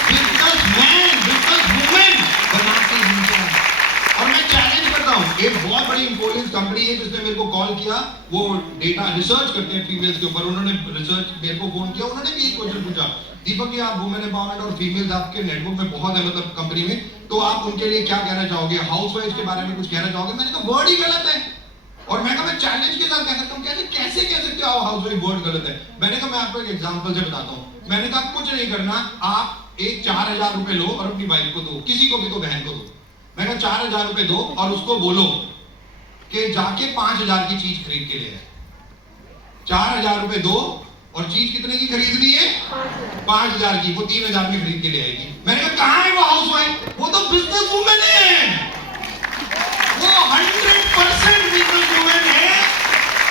बिजनेसमैन, बिजनेस वुमेन बना के कंपनी है जिसने मेरे को कॉल किया, वो डेटा रिसर्च करते हैं फीमेल्स के ऊपर, उन्होंने रिसर्च मेरे को फोन किया, उन्होंने भी एक क्वेश्चन पूछा, दीपक जी आप वुमेन एम्पावरमेंट और फीमेल्स आपके नेटवर्क में बहुत है, मतलब कंपनी में, तो आप उनके लिए क्या कहना चाहोगे, हाउसवाइफ के बारे में कुछ कहना चाहोगे? मैंने कहा वर्ड ही गलत है, और मैं कहा मैं चैलेंज के साथ कह सकता हूँ, कैसे कह सकते हो हाउसवाइफ वर्ड गलत है? मैंने कहा मैं आपको एक एग्जांपल से बताता हूँ, मैंने कहा कुछ नहीं करना, आप एक 4,000 रुपए लो और अपनी वाइफ को दो, किसी को भी तो बहन को दो, मैं कहा 4,000 रुपए दो और उसको बोलो कि जाके 5,000 की चीज खरीद के ले आए। 4,000 रुपए दो और चीज कितने की खरीदनी है? 5,000 की, वो 3,000 में खरीद के ले आएगी। मैंने कहा कहां है वो हाउसवाइफ? वो तो बिजनेस वुमेन है, वो 100% बिजनेस वुमेन है,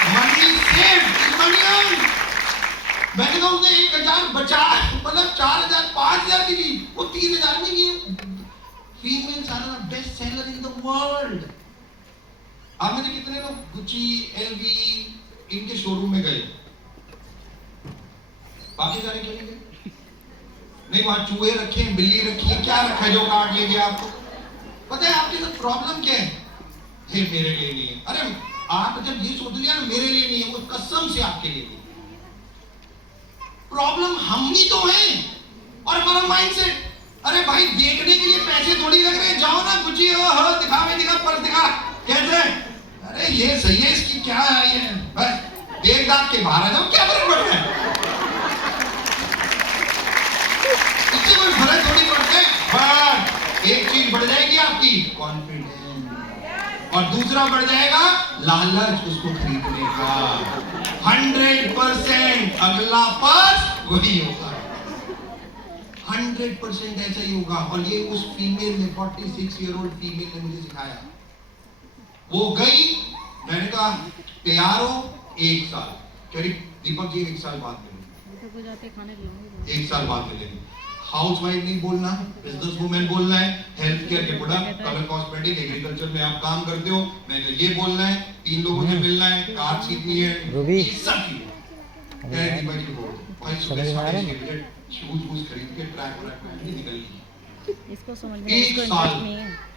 मनी सेव, मनी अर्न। मैंने कहा उसने 1,000 बचा, मतलब 4,000 5,000 की चीज वो 3,000 में। ये females are the best seller in the world. आप में से कितने लोग गुच्ची, एलवी इनके शोरूम में गए? बाकी सारे क्यों नहीं गए? नहीं, वहां चूहे रखे हैं, बिल्ली रखी है, क्या रखा है जो काट ले गया आपको? पता है आपके साथ प्रॉब्लम क्या है? हे मेरे लिए नहीं है। अरे आप जब ये सोच लिया ना मेरे लिए नहीं है, वो कसम से आपके लिए नहीं। प्रॉब्लम हम ही तो हैं और हमारा माइंडसेट। अरे भाई देखने के लिए पैसे थोड़ी लग रहे हैं, जाओ ना गुच्ची हो दिखा, मैं दिखा, पर्स दिखा, कैसे? अरे ये सही है, इसकी क्या है ये, बस देख दाख के बाहर आ जाओ, क्या फर्क पड़ रहा है? इससे कोई फर्क थोड़ी पड़ता है। बस एक चीज बढ़ जाएगी आपकी, कॉन्फिडेंस, और दूसरा बढ़ जाएगा लालच उसको खरीदने का। 100% अगला पर्स वही होगा, 100% ऐसा ही होगा। और ये उस फीमेल ने, 46 ईयर ओल्ड फीमेल ने मुझे सिखाया। वो गई, मैंने कहा तैयार हो? 1 साल। कह रही दीपक जी 1 साल बाद मिलेंगे, 1 साल बाद मिलेंगे। हाउसवाइफ नहीं बोलना, बिजनेस वुमेन बोलना है, हेल्थ केयर के प्रोडक्ट, कलर कॉस्मेटिक, एग्रीकल्चर में आप काम करते हो, मैंने ये बोलना है, 3 लोगों से मिलना है, कार सीखनी है, सब चीज। दीपक जी बोल भाई सुबह 6:30 बजे शूज खरीद के ट्रैक पहन के निकल गई। इसको समझ में 1 साल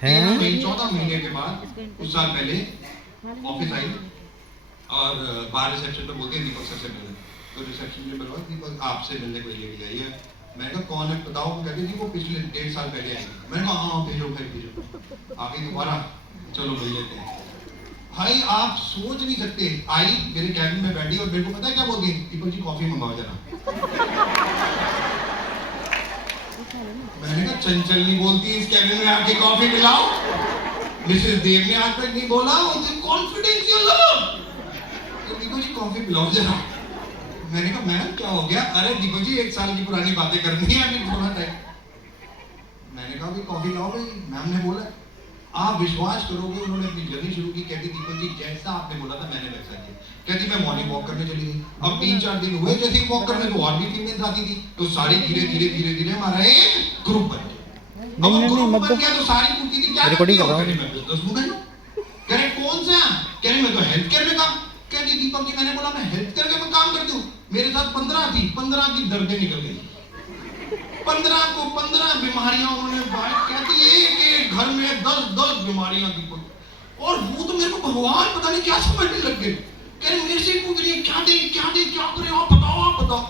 14 महीने के बाद, कुछ साल पहले ऑफिस आई और बाहर रिसेप्शन पे बोलते हैं दीपक सर से मिलना। तो रिसेप्शन में बोला दीपक आपसे मिलने कोई लेडी आई है। मैंने कहा कौन है बताओ? कहती थी वो पिछले 1.5 साल पहले आई। मैंने कहा हाँ भेजो भाई भेजो। आ गई दोबारा, चलो मिल लेते हैं। भाई आप सोच नहीं सकते, आई मेरे कैबिन में बैठी और मेरे को पता है क्या बोलती है? दीपक जी कॉफी मंगाओ जरा। मैंने कहा चंचल नहीं बोलती इस कैबिन में आके कॉफी पिलाओ? मिसेस देव ने आज तक नहीं बोला, confidence you love, Deepak ji coffee पिलाओ जरा। मैंने कहा मैम क्या हो गया? अरे दीपक जी 1 साल की पुरानी बातें करनी है अभी थोड़ा टाइम। मैंने कहा भी कॉफी लाओ भाई, मैम ने बोला। आप विश्वास करोगे उन्होंने अपनी जर्नी शुरू की। कहती दीपक जी जैसा आपने बोला था मैंने वैसा किया। कहती मैं मॉर्निंग वॉक करने चली गई। अब 3-4 दिन हुए जैसे ही वॉक करने, तो और भी फीमेल्स आती थी, तो सारी धीरे धीरे हमारा एक ग्रुप बन गया। अब ग्रुप बन गया तो सारी पूछती थी क्या रिकॉर्डिंग कर रहा हूं? मैं बिजनेस वुमेन हूं। कह रहे कौन से? कह रहे मैं तो हेल्थ केयर में काम। कहती दीपक जी मैंने बोला मैं हेल्थ केयर में काम करती हूँ, मेरे साथ 15 थी, 15 की दर्दें निकल गई। 15 को 15 बीमारियां उन्होंने कहती एक घर में 10 बीमारियां थी। और वो तो मेरे को भगवान पता नहीं क्या समझने लग गए। कह रहे मेरे से पूछ रही है क्या दे क्या करें, आप बताओ।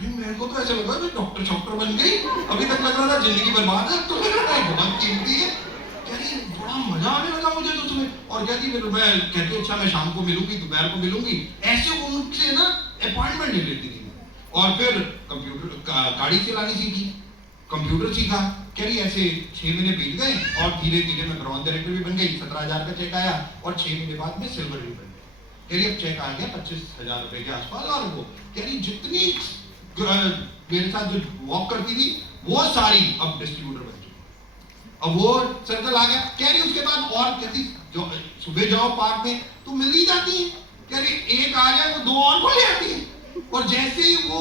मेरे को तो ऐसा लगा मैं डॉक्टर बन गई। अभी तक लग रहा था जिंदगी बर्बाद है, तो लग रहा है बहुत कीमती है। कह रही बड़ा मजा आने लगा मुझे तो तुम्हें। और कहती फिर मैं कहती अच्छा मैं शाम को मिलूंगी, दोपहर को मिलूंगी, ऐसे उनसे ना अपॉइंटमेंट ले लेती थी। और फिर कंप्यूटर गाड़ी चलानी सीखी, कंप्यूटर सीखा। कह रही ऐसे 6 महीने बीत गए और धीरे धीरे मैं ब्रॉन्ज डायरेक्टर भी बन गई। 17,000 का चेक आया और 6 महीने बाद में सिल्वर भी बन गई। कह रही अब चेक आ गया 25,000 रुपए के आसपास। और वो कह रही जितनी मेरे साथ जो वॉक करती थी वो सारी अब डिस्ट्रीब्यूटर बन चुकी। अब वो सर्कल आ गया। कह रही उसके बाद और कहती जो सुबह जाओ पार्क में तो मिल ही जाती है। कह रही एक आ गया वो 2 और को ले आती है। और जैसे ही वो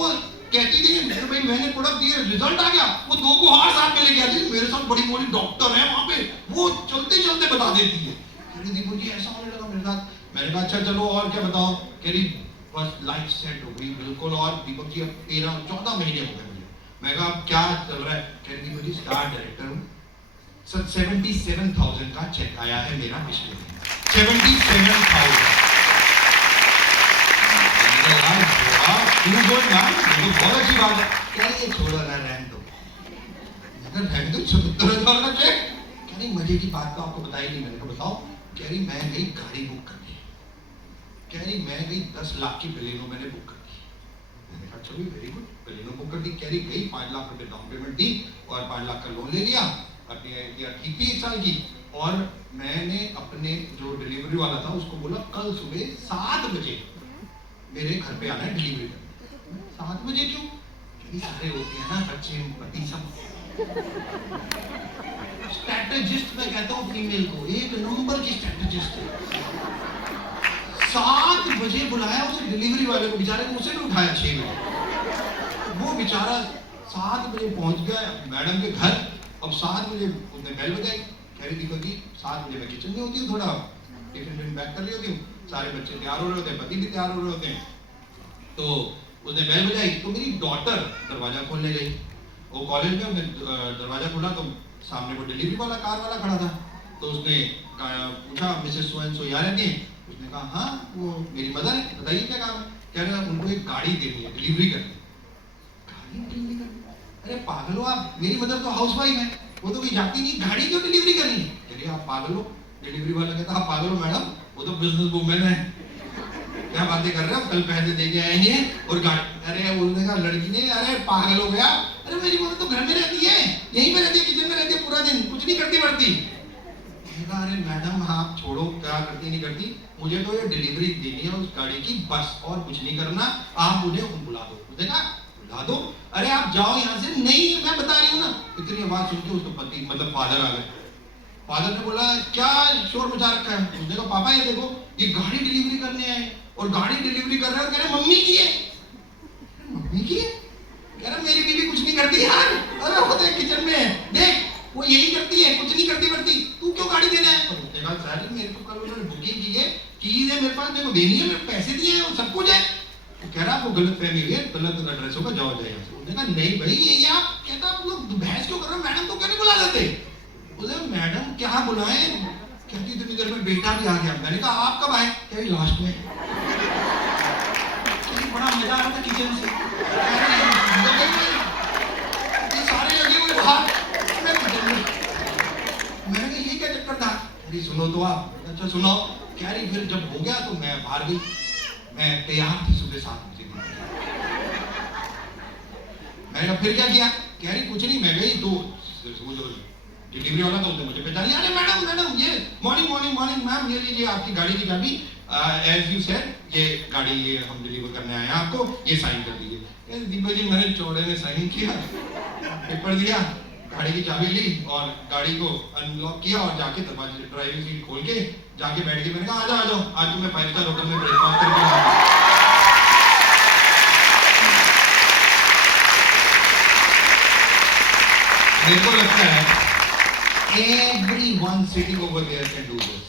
कहती थी भाई मैंने प्रोडक्ट दिए रिजल्ट आ गया, वो 2 को हर साथ में लेके आती। मेरे साथ बड़ी बड़ी डॉक्टर है वहां पे, वो चलते चलते बता देती है। कह रही दीपक जी ऐसा होने लगा मेरे साथ। मैंने कहा अच्छा चलो और क्या बताओ? कह रही बस लाइफ सेट हो गई बिल्कुल। और दीपक जी अब 13-14 महीने हो गए मुझे। मैं कहा अब क्या चल रहा है? कह रही दीपक जी स्टार डायरेक्टर हूँ, 77,000 का चेक आया है मेरा पिछले महीने। 77,000। बहुत अच्छी बात है। क्या ये छोड़ो ना, रहने दो। रहने दो, 77,000 का चेक। क्या नहीं, मजे की बात तो आपको बताई नहीं। मैंने कहा बताओ। कह रही मैं गई गाड़ी बुक करने। कह रही मैं गई 10 लाख की बलेनो मैंने बुक कर दी। मैंने कहा चलो वेरी गुड, बलेनो बुक कर दी। कह रही गई 5 लाख रुपए डाउन पेमेंट दी और 5 लाख का लोन ले लिया। अपनी ITR ठीक थी 1 साल की। और मैंने अपने जो डिलीवरी वाला था उसको बोला कल सुबह 7 बजे मेरे घर पे आना है डिलीवरी करने। 7 बजे क्यों? क्योंकि सारे होते हैं ना बच्चे पति सब। स्ट्रैटेजिस्ट मैं कहता हूँ फीमेल को, 1 नंबर की स्ट्रैटेजिस्ट है। 7 बजे बुलाया उसे डिलीवरी वाले को, बेचारे को उसे भी उठाया 6 बजे। वो बेचारा 7 बजे पहुंच गया मैडम के घर। अब 7 बजे उसने बेल बजाई। कह रही दीपक जी 7 बजे मैं किचन में होती हूँ, थोड़ा टिफिन पैक कर रही होती हूँ, सारे बच्चे तैयार हो रहे होते हैं, पति भी तैयार हो रहे होते हैं। तो उसने बेल बजाई तो मेरी डॉटर दरवाजा खोलने गई। वो कॉलेज में उसने दरवाजा खोला तो सामने वो डिलीवरी वाला कार वाला खड़ा था। तो उसने पूछा मिसेस सो एंड सो यहाँ रहती हैं? उसने कहा हाँ वो मेरी मदर है, बताइए क्या काम है? कह रहे उनको एक गाड़ी देनी है, डिलीवरी करनी है। गाड़ी डिलीवरी करनी? अरे पागल हो आप, मेरी मदर तो हाउसवाइफ है, वो तो कहीं जाती नहीं, गाड़ी क्यों डिलीवरी करनी है? कह रही आप पागल हो? डिलीवरी वाला कहता आप पागल हो मैडम, वो तो बिजनेस वूमेन है, क्या बातें कर रहे हो, कल पैसे दे के आएंगे और गाड़ी। अरे बोलने का लड़की ने, अरे पागल हो गया, अरे मेरी मम्मी तो घर में रहती है, यहीं पे रहती है, किचन में रहती है पूरा दिन, कुछ नहीं करती बढ़ती। अरे मैडम आप छोड़ो क्या करती नहीं करती, मुझे तो ये डिलीवरी देनी है उस गाड़ी की बस, और कुछ नहीं करना, आप मुझे बुला दो। उसने कहा बुला दो? अरे आप जाओ यहाँ से। नहीं मैं बता रही हूँ ना। इतनी आवाज सुन के उसको पति मतलब फादर आ गए। फादर ने बोला क्या शोर मचा रखा है? उसने कहा पापा ये देखो ये गाड़ी डिलीवरी करने आए और गाड़ी डिलीवरी कर रहे हैं और कह रहे मम्मी की है। मम्मी की है? कह रहा मेरी बीवी कुछ नहीं करती यार, अरे वो तो किचन में है, देख वो यही करती है, कुछ नहीं करती बढ़ती, तू क्यों गाड़ी देना है? उसने कहा सर मेरे को कल उन्होंने बुकिंग की है, कीज है मेरे पास, मेरे को देनी है, मेरे पैसे दिए हैं और सब कुछ है। तो कह रहा आपको गलत फहमी हुई है, गलत एड्रेस होगा, जाओ जाएगा। उसने कहा नहीं भाई ये आप, कहता आप लोग बहस क्यों कर रहे हो, मैडम को क्यों नहीं बुला लेते? बोले मैडम क्या बुलाएं? कहती इतनी देर में बेटा भी आ गया। मैंने कहा आप कब आए? कह लास्ट में। बड़ा मजा आ रहा था किचन से, सारे लगे हुए बाहर, मैंने कहा ये क्या चक्कर था? अरे सुनो तो आप। अच्छा सुनो। कह रही फिर जब हो गया तो मैं बाहर गई, मैं तैयार थी सुबह 7 बजे। मैंने कहा फिर क्या किया? कह रही कुछ नहीं, मैं गई तो वो जो डिलीवरी वाला था उसने मुझे पहचान लिया। अरे मैडम मैडम ये मॉर्निंग मॉर्निंग मॉर्निंग मैम ये लीजिए आपकी गाड़ी की चाबी, एज यू सेड ये गाड़ी ये हम डिलीवर करने आए हैं आपको, ये साइन कर दीजिए। दीपक जी मैंने चौड़े ने साइन किया, पेपर दिया, गाड़ी की चाबी ली और गाड़ी को अनलॉक किया और जाके दरवाजे ड्राइविंग सीट खोल के जाके बैठ गई। मैंने कहा आ जाओ आज तुम्हें 5 स्टार होटल में ब्रेकफास्ट करके मेरे को लगता है everyone sitting over there can do this,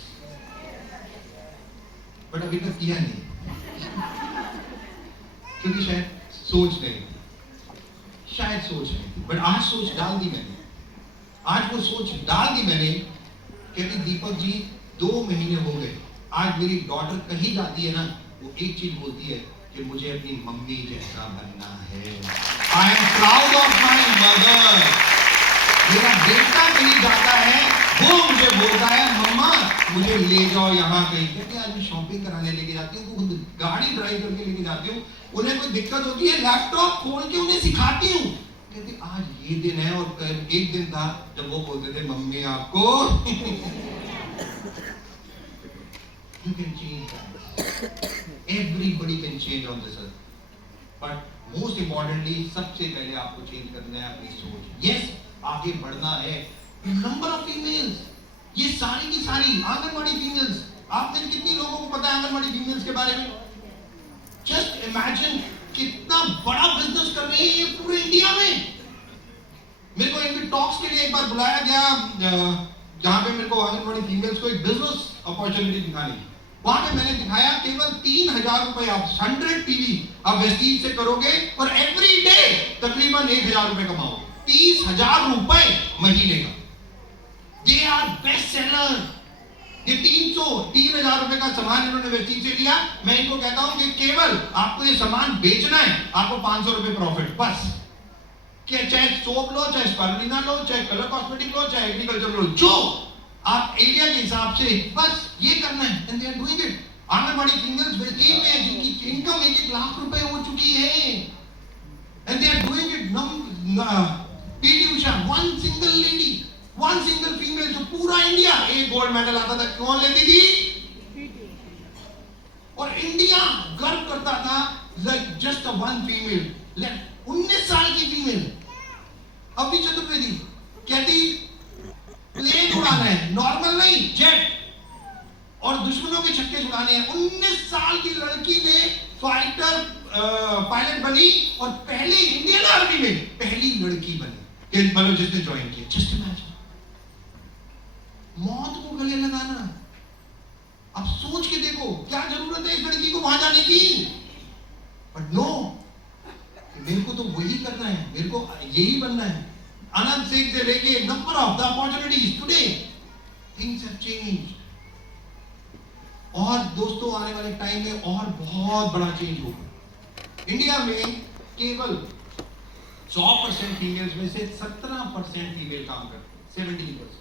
but अभी तक किया नहीं क्योंकि शायद सोच नहीं थी, शायद सोच नहीं थी, बट आज सोच डाल दी मैंने। आज वो सोच डाल दी मैंने। कहती दीपक जी 2 महीने हो गए, आज मेरी डॉटर कहीं जाती है ना वो एक चीज बोलती है कि मुझे अपनी मम्मी जैसा बनना है। I am proud of my mother. मेरा बेटा कहीं जाता है वो मुझे बोलता है मम्मा मुझे ले जाओ यहाँ कहीं। कहते आज मैं शॉपिंग कराने लेके जाती हूँ, खुद गाड़ी ड्राइव करके लेके जाती हूँ, उन्हें कोई दिक्कत होती है लैपटॉप खोल के उन्हें सिखाती हूँ। कहते आज ये दिन है और कल एक दिन था जब वो बोलते थे मम्मी आपको you can change that. Everybody can change on this earth, but most importantly सबसे पहले आपको चेंज करना है अपनी सोच। Yes, आगे बढ़ना है। नंबर ऑफ फीमेल्स, ये सारी की सारी आंगनवाड़ी फीमेल्स, आपने कितनी लोगों को पता है आंगनवाड़ी फीमेल्स के बारे में? जस्ट इमेजिन कितना बड़ा बिजनेस कर रही है ये पूरे इंडिया में। मेरे को इनकी टॉक्स के लिए एक बार बुलाया गया जहां पे मेरे को आंगनवाड़ी फीमेल्स को एक बिजनेस अपॉर्चुनिटी दिखानी। वहां पे मैंने दिखाया केवल 3,000 रुपए आप 100 टीवी आप वेस्टीज से करोगे और एवरी डे तकरीबन 1,000 रुपए कमाओगे। 30,000 रुपए महीने का। They are best seller. ये 3,000 रुपए का सामान इन्होंने वेस्टीज से लिया। मैं इनको कहता हूं कि केवल आपको ये सामान बेचना है, आपको 500 रुपए प्रॉफिट बस। कि चाहे सोप लो, चाहे स्पारुलिना लो, चाहे कलर कॉस्मेटिक लो, चाहे एग्रीकल्चर लो, जो आप एरिया के हिसाब से बस ये करना है, and they are doing it. Anganwadi females Vestige में जिनकी इनकम 1 लाख रुपए हो चुकी है, and they are doing it. PT Usha, one single lady, one single female, जो पूरा इंडिया एक गोल्ड मेडल आता था, कौन लेती थी? और इंडिया गर्व करता था like just a one female, 19 साल की फीमेल अभी चतुर्वेदी कहती प्लेन उड़ाना है, नॉर्मल नहीं, जेट, और दुश्मनों के छक्के छुड़ाने हैं। 19 साल की लड़की ने फाइटर पायलट बनी और पहली इंडियन आर्मी में पहली लड़की बनी, मतलब जिसने ज्वाइन किया। जस्ट इमेजिन, मौत को गले लगाना। अब सोच के देखो क्या जरूरत है इस लड़की को वहां जाने की, बट नो, मेरे को तो वही करना है, मेरे को यही बनना है। अनंत सिंह से लेके number of the opportunities today, things have changed. और दोस्तों आने वाले टाइम में और बहुत बड़ा चेंज होगा। इंडिया में केवल 100% फीमेल्स में से 17% फीमेल काम करते हैं, 17%।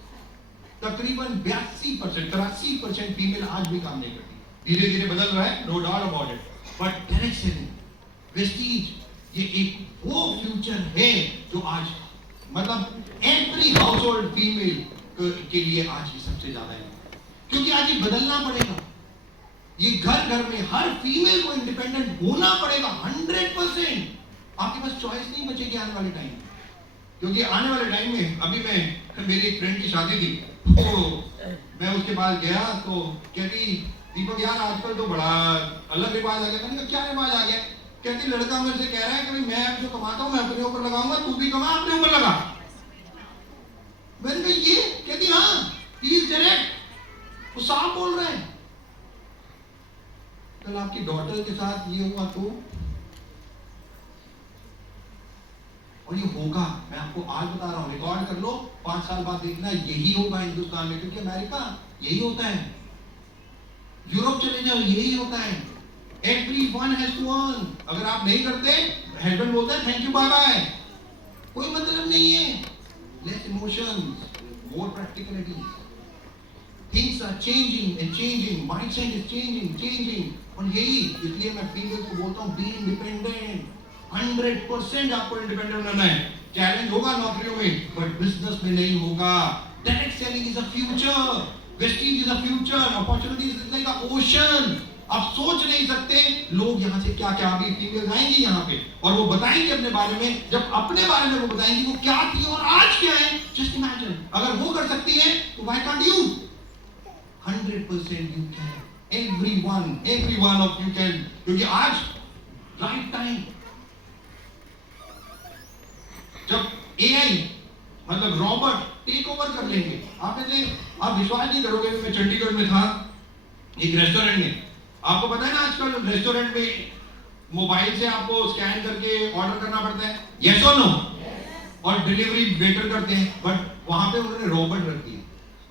तकरीबन 82%, 83% फीमेल आज भी काम नहीं करती। धीरे धीरे बदल रहा है, no doubt about it, but direct selling, Vestige, ये एक वो फ्यूचर है जो आज मतलब एवरी हाउस होल्ड फीमेल के लिए आज ये सबसे ज्यादा है, क्योंकि आज ये बदलना पड़ेगा। ये घर घर में हर फीमेल को इंडिपेंडेंट होना पड़ेगा 100%। आपके पास चॉइस नहीं बचेगी आने वाले टाइम में, क्योंकि आने वाले टाइम में अभी मेरी एक फ्रेंड की शादी थी, तो मैं उसके पास गया तो कहती दीपक यार आजकल तो बड़ा अलग रिवाज आ गया। मैंने कहा क्या रिवाज आ गया? कहती लड़का मेरे से कह रहा है कि मैं जो कमाता हूं मैं अपने ऊपर लगाऊंगा, तू भी कमा अपने ऊपर लगा। मैंने कहा ये? कहती हाँ, ही इज डायरेक्ट, वो साफ बोल रहे हैं। कल आपकी डॉटर के साथ ये हुआ तो, और ये होगा, मैं आपको आज बता रहा हूं, रिकॉर्ड कर लो, 5 साल बाद देखना यही होगा हिंदुस्तान में, क्योंकि अमेरिका यही होता है, यूरोप चले जाओ यही होता है। Everyone has to earn। अगर आप नहीं करते, हस्बैंड बोलता है थैंक यू बाय बाय, कोई मतलब नहीं है। Less emotions, more practicality। Things are changing and changing, mindset is changing। और यही इसलिए मैं फीमेल को बोलता हूँ बी इंडिपेंडेंट। 100% आपको इंडिपेंडेंट बनना है। चैलेंज होगा नौकरियों में, बट बिजनेस में नहीं होगा। Direct selling is a future, Vestige is a future, opportunities is like a ocean. आप सोच नहीं सकते लोग यहाँ से क्या क्या, अभी फीमेल आएंगी यहाँ पे और वो बताएंगे अपने बारे में। जब अपने बारे में वो बताएंगी वो क्या थी और आज क्या है, जस्ट इमेजिन। अगर वो कर सकती है तो why can't you? 100% you can, every one of you can, क्योंकि आज राइट टाइम। जब एआई मतलब रॉबोट टेक ओवर कर लेंगे, आप विश्वास नहीं करोगे। मैं चंडीगढ़ में था एक रेस्टोरेंट में, आपको पता है ना आजकल रेस्टोरेंट में मोबाइल से आपको स्कैन करके ऑर्डर करना पड़ता है, यस और नो, और डिलीवरी वेटर करते हैं, बट वहां पे उन्होंने रोबोट रख दिया,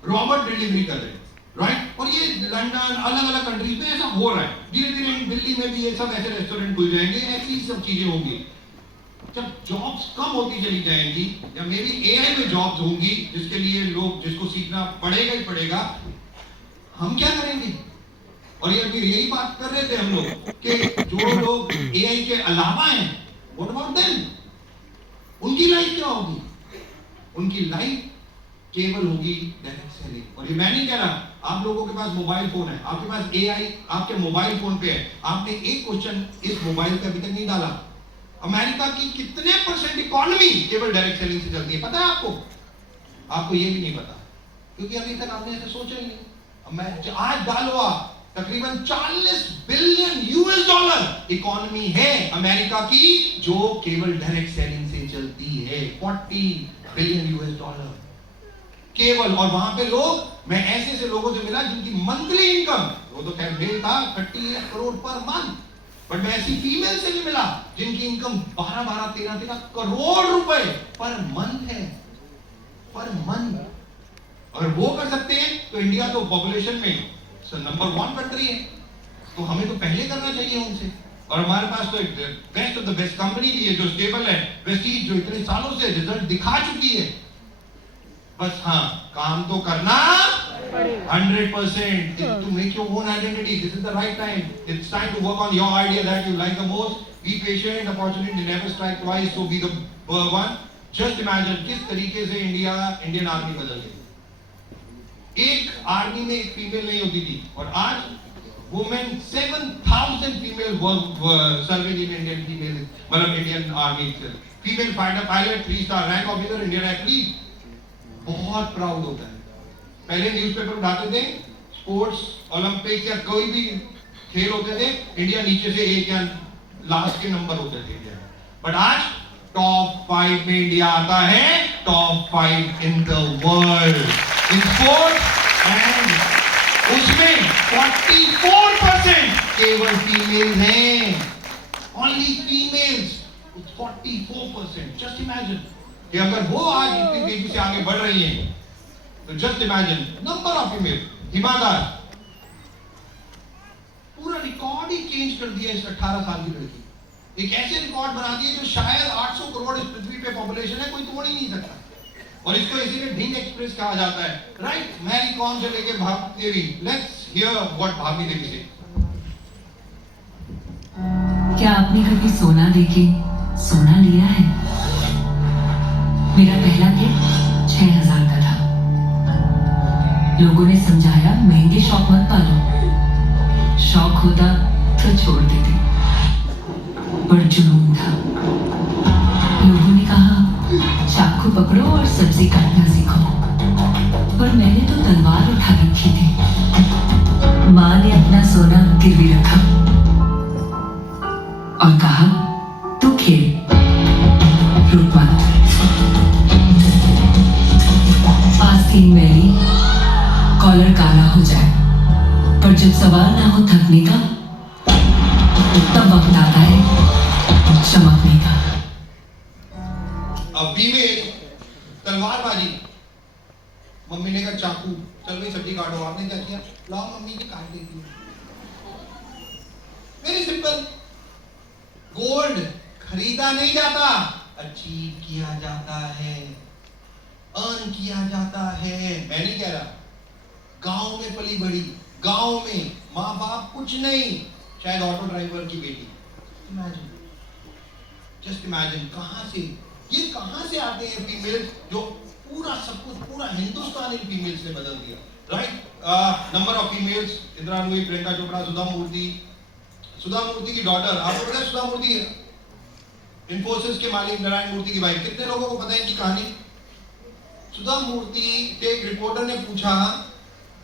रोबोट डिलीवरी कर रहे हैं, राइट। और ये लंदन अलग अलग कंट्रीज में ऐसा हो रहा है। धीरे धीरे दिल्ली में भी ये सब ऐसे रेस्टोरेंट खुल जाएंगे, ऐसी सब चीजें होंगी। जब जॉब्स कम होती चली जाएंगी या मे बी एआई में जॉब्स होंगी जिसके लिए लोग, जिसको सीखना पड़ेगा ही पड़ेगा, हम क्या करेंगे? और ये अभी यही बात कर रहे थे हम लोग कि जो लोग एआई के अलावा हैं, व्हाट अबाउट देम? उनकी लाइफ क्या होगी? उनकी लाइफ केवल होगी डायरेक्ट सेलिंग। और ये मैं नहीं कह रहा, आप लोगों के पास मोबाइल फोन है, आपके पास एआई आपके मोबाइल फोन पे है, आपने एक क्वेश्चन इस मोबाइल पे अभी तक नहीं डाला, अमेरिका की कितने % इकोनॉमी केवल डायरेक्ट सेलिंग से चलती है, पता है आपको? आपको ये भी नहीं पता, क्योंकि अभी तक आपने ऐसे सोचा ही नहीं। मैं आज डालो, आप तकरीबन 40 बिलियन यूएस डॉलर इकोनॉमी है अमेरिका की जो केवल डायरेक्ट सेलिंग से चलती है। 40 बिलियन यूएस डॉलर केवल। और वहां पे लोग, मैं ऐसे लोगों से मिला जिनकी मंथली इनकम, वो तो खैर मेल था 38 करोड़ पर मंथ, बट मैं ऐसी फीमेल से भी मिला जिनकी इनकम 12 13 करोड़ रुपए पर मंथ है, पर मंथ। अगर वो कर सकते हैं तो इंडिया तो पॉपुलेशन में नंबर 1 कंट्री है, तो हमें तो पहले करना चाहिए उनसे। और हमारे पास तो एक best of the best company भी है जो स्टेबल है, वेस्टीज जो इतने सालों से रिजल्ट दिखा चुकी है। बस हाँ, काम तो करना 100% to make your own identity. This is the right time. It's time to work on your idea that you like the most. Be patient. Opportunity never strike twice. So be the one. Just imagine किस तरीके से इंडियन आर्मी बदल गई। एक आर्मी में एक फीमेल नहीं होती थी और आज women 7,000 female serving in Indian female मतलब Indian army. Female fighter pilot 3-star rank officer Indian athlete, बहुत प्राउड होता है। पहले न्यूज़पेपर उठाते थे, स्पोर्ट्स ओलंपिक या कोई भी खेल होते थे, इंडिया नीचे से एक या लास्ट के नंबर होते थे इंडिया, बट आज टॉप 5 में इंडिया आता है, top 5 in the world in sports, and उसमें 44% केवल फीमेल हैं, ओनली फीमेल्स 44%। जस्ट इमेजिन कि अगर वो आज इतनी तेजी से आगे बढ़ रही हैं, तो just imagine number of female. Hima Das पूरा रिकॉर्ड ही चेंज कर दिया इस 18 साल की लड़की, एक ऐसे रिकॉर्ड बना दिए जो शायद 800 करोड़ इस पृथ्वी पे पॉपुलेशन है, कोई तोड़ ही नहीं सकता। और इसको इसीलिए ढींग एक्सप्रेस कहा जाता है, राइट? मैरी कॉम से लेके भाभी देवी। लेट्स हियर व्हाट भाभी देवी से। क्या आपने कभी सोना देके सोना लिया है? मेरा पहला गिफ्ट 6,000 का था। लोगों ने समझाया महंगे शौक मत पालो, शौक होता तो छोड़ देते, पर जुनून था। लोगों ने कहा चाकू पकड़ो और सब्जी काटना सीखो, पर मैंने तो तलवार उठा रखी थी। माँ ने अपना सोना गिरवी रखा और कहा तू खेल, रुक मत। आस्तीन मैली, कॉलर काला हो जाए, पर जब सवाल ना हो थकने का, तब वक्त आता है चमकने का। अब फीमेल तलवारबाजी, मम्मी ने कहा चाकू, चल भाई सब्जी काटो, आपने क्या किया? लाओ मम्मी की काट देती हूँ। Very simple. गोल्ड खरीदा नहीं जाता, अचीव किया जाता है, अर्न किया जाता है। मैं नहीं कह रहा, गांव में पली बड़ी, गांव में माँ बाप कुछ नहीं, शायद ऑटो ड्राइवर की बेटी। इमेजिन, जस्ट इमेजिन, कहां से आते हैं फीमेल जो पूरा सब कुछ, पूरा हिंदुस्तान इन फीमेल से बदल दिया, right? Number of females, Indra Nooyi, Priyanka Chopra, Sudha Murty की डॉटर। आपको पता है सुधा मूर्ति इंफोसिस के मालिक नारायण मूर्ति की वाइफ? कितने लोगों को पता है इनकी कहानी? सुधा मूर्ति के एक रिपोर्टर ने पूछा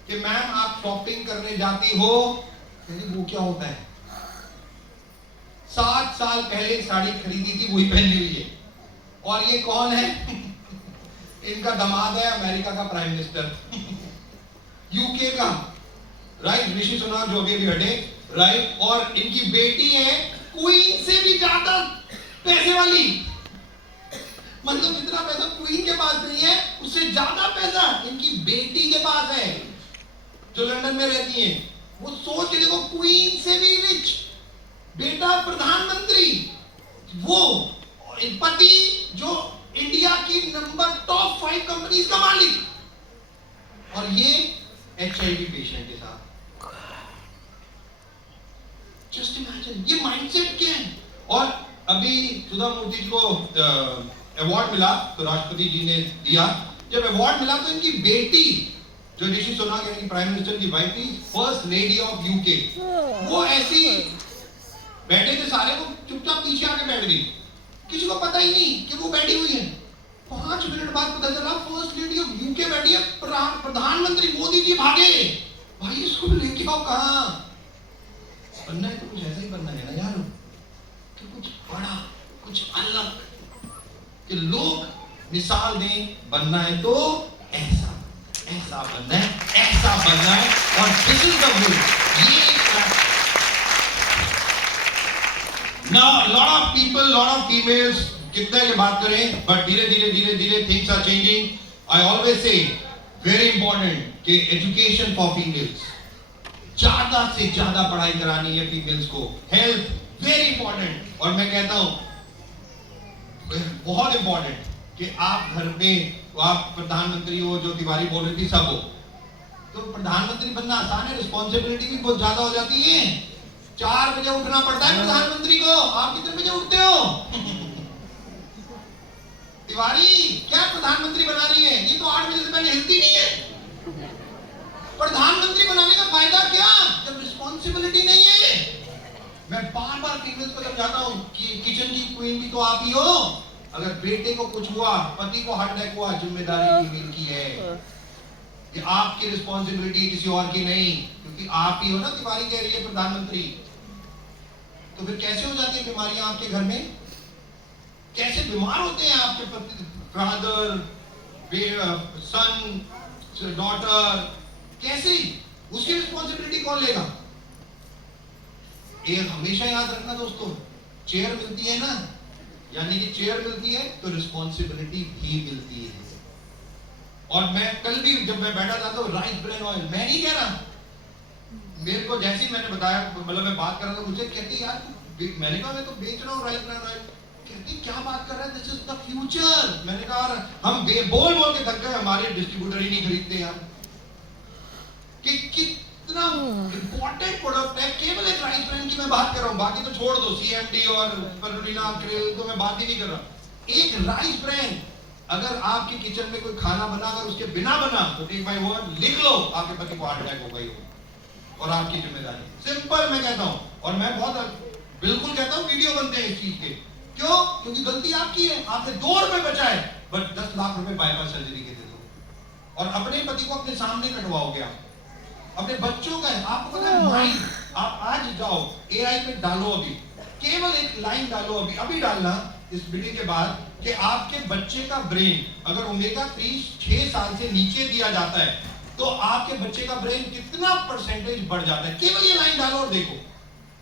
कि मैम आप शॉपिंग करने जाती हो? वो क्या होता है? 7 साल पहले साड़ी खरीदी थी, वही पहनी हुई है। और ये कौन है? इनका दामाद है, अमेरिका का प्राइम मिनिस्टर, यूके का, राइट? ऋषि सुनक जो अभी हटे, राइट? और इनकी बेटी है क्वीन से भी ज्यादा पैसे वाली, मतलब इतना पैसा क्वीन के पास नहीं है, उससे ज्यादा पैसा इनकी बेटी के पास है जो लंदन में रहती है। वो सोच के देखो, क्वीन से भी रिच, बेटा प्रधानमंत्री, वो पति जो इंडिया की नंबर टॉप 5 कंपनीज का मालिक, और ये HIV पेशेंट के साथ। जस्ट इमेजिन, ये माइंडसेट क्या है? और अभी सुधा मूर्ति को अवार्ड मिला, तो राष्ट्रपति जी ने दिया। जब अवार्ड मिला तो इनकी बेटी जो ऋषि सुनक यानी प्राइम मिनिस्टर की वाइफ थी, फर्स्ट लेडी ऑफ यूके, वो ऐसी बैठे थे सारे, वो चुपचाप पीछे आके बैठ गई, किसी को पता ही नहीं कि वो बैठी हुई है। 5 मिनट बाद पता चला फर्स्ट लेडी ऑफ यूके बैठी है, प्रधानमंत्री मोदी जी भागे, भाई इसको लेके आओ। कहां बनना है? तो कुछ ऐसा ही बनना है ना यार, कि कुछ बड़ा, कुछ अलग, कि लोग मिसाल दें। बनना है तो ऐसा बनना है, ऐसा बनना है, और दिस इज द वे। ये Now, lot of people, lot of females, कितना ये बात करें, but धीरे धीरे things are changing. I always say, very important कि एजुकेशन फॉर फीमेल्स, ज्यादा से ज्यादा पढ़ाई करानी है फीमेल्स को। Health very important. और मैं कहता हूं बहुत इंपॉर्टेंट कि आप घर में, आप प्रधानमंत्री हो, जो तिवारी बोल रही थी, सब हो, तो प्रधानमंत्री बनना आसान है, रिस्पॉन्सिबिलिटी भी बहुत ज्यादा हो जाती है। 4 बजे उठना पड़ता है प्रधानमंत्री को। आप कितने बजे उठते हो? तिवारी क्या प्रधानमंत्री बना रही है? ये तो 8 बजे से पहले हिलती नहीं है। प्रधानमंत्री बनाने का फायदा क्या, जब रिस्पॉन्सिबिलिटी नहीं है। मैं बार बार फीमेल्स को समझाता हूं कि किचन की क्वीन भी तो आप ही हो। अगर बेटे को कुछ हुआ, पति को हार्ट अटैक हुआ, जिम्मेदारी फीमेल की है। ये आपकी रिस्पॉन्सिबिलिटी है, किसी और की नहीं, क्योंकि आप ही हो ना। तिवारी कह रही है प्रधानमंत्री, तो फिर कैसे हो जाती है बीमारियां आपके घर में? कैसे बीमार होते हैं आपके पति, फादर, सन, डॉटर? कैसे? उसकी रिस्पॉन्सिबिलिटी कौन लेगा? एक हमेशा याद रखना दोस्तों, चेयर मिलती है ना, यानी कि चेयर मिलती है तो रिस्पॉन्सिबिलिटी भी मिलती है। और मैं कल भी जब मैं बैठा था तो राइस ब्रेन ऑयल, मैं नहीं कह रहा, मेरे को जैसे ही मैंने बताया, मतलब मैं बात कर रहा था, मुझे कहती यार मैंने कहा मैं तो बेच रहा हूँ राइस ब्रेन ऑयल। कहती क्या बात कर रहा है, दिस इज द फ्यूचर। मैंने कहा हम बोल बोल के थक गए, हमारे डिस्ट्रीब्यूटर ही नहीं खरीदते यार। कि कितना इंपॉर्टेंट प्रोडक्ट है। केवल एक राइस ब्रेन की मैं बात कर रहा हूँ, बाकी तो छोड़ दो, सीएमडी और स्पिरुलिना क्रिल तो मैं बात ही नहीं कर रहा। एक राइस ब्रेन, अगर आपके किचन में कोई खाना बना, अगर उसके बिना बना, तो टेक माय वर्ड, लिख लो, आपके पति को हार्ट अटैक हो गई हो और आपकी जिम्मेदारी। सिंपल मैं कहता हूं, और मैं बहुत बिल्कुल कहता हूं वीडियो बनते हैं इस चीज के। क्यों? क्योंकि गलती आपकी है। आपने 2 रुपए बचाए, बट 10 लाख रुपए बाईपास सर्जरी के दे दो, और अपने पति को अपने सामने कटवाओगे आप। अपने बच्चों का है, आपको पता है माइंड। आप आज जाओ एआई पे डालो, अभी केवल एक लाइन डालो, अभी डालना इस वीडियो के बाद, कि आपके बच्चे का ब्रेन अगर ओमेगा 3 6 साल से नीचे दिया जाता है तो आपके बच्चे का ब्रेन कितना परसेंटेज बढ़ जाता है। केवल ये लाइन डालो और देखो।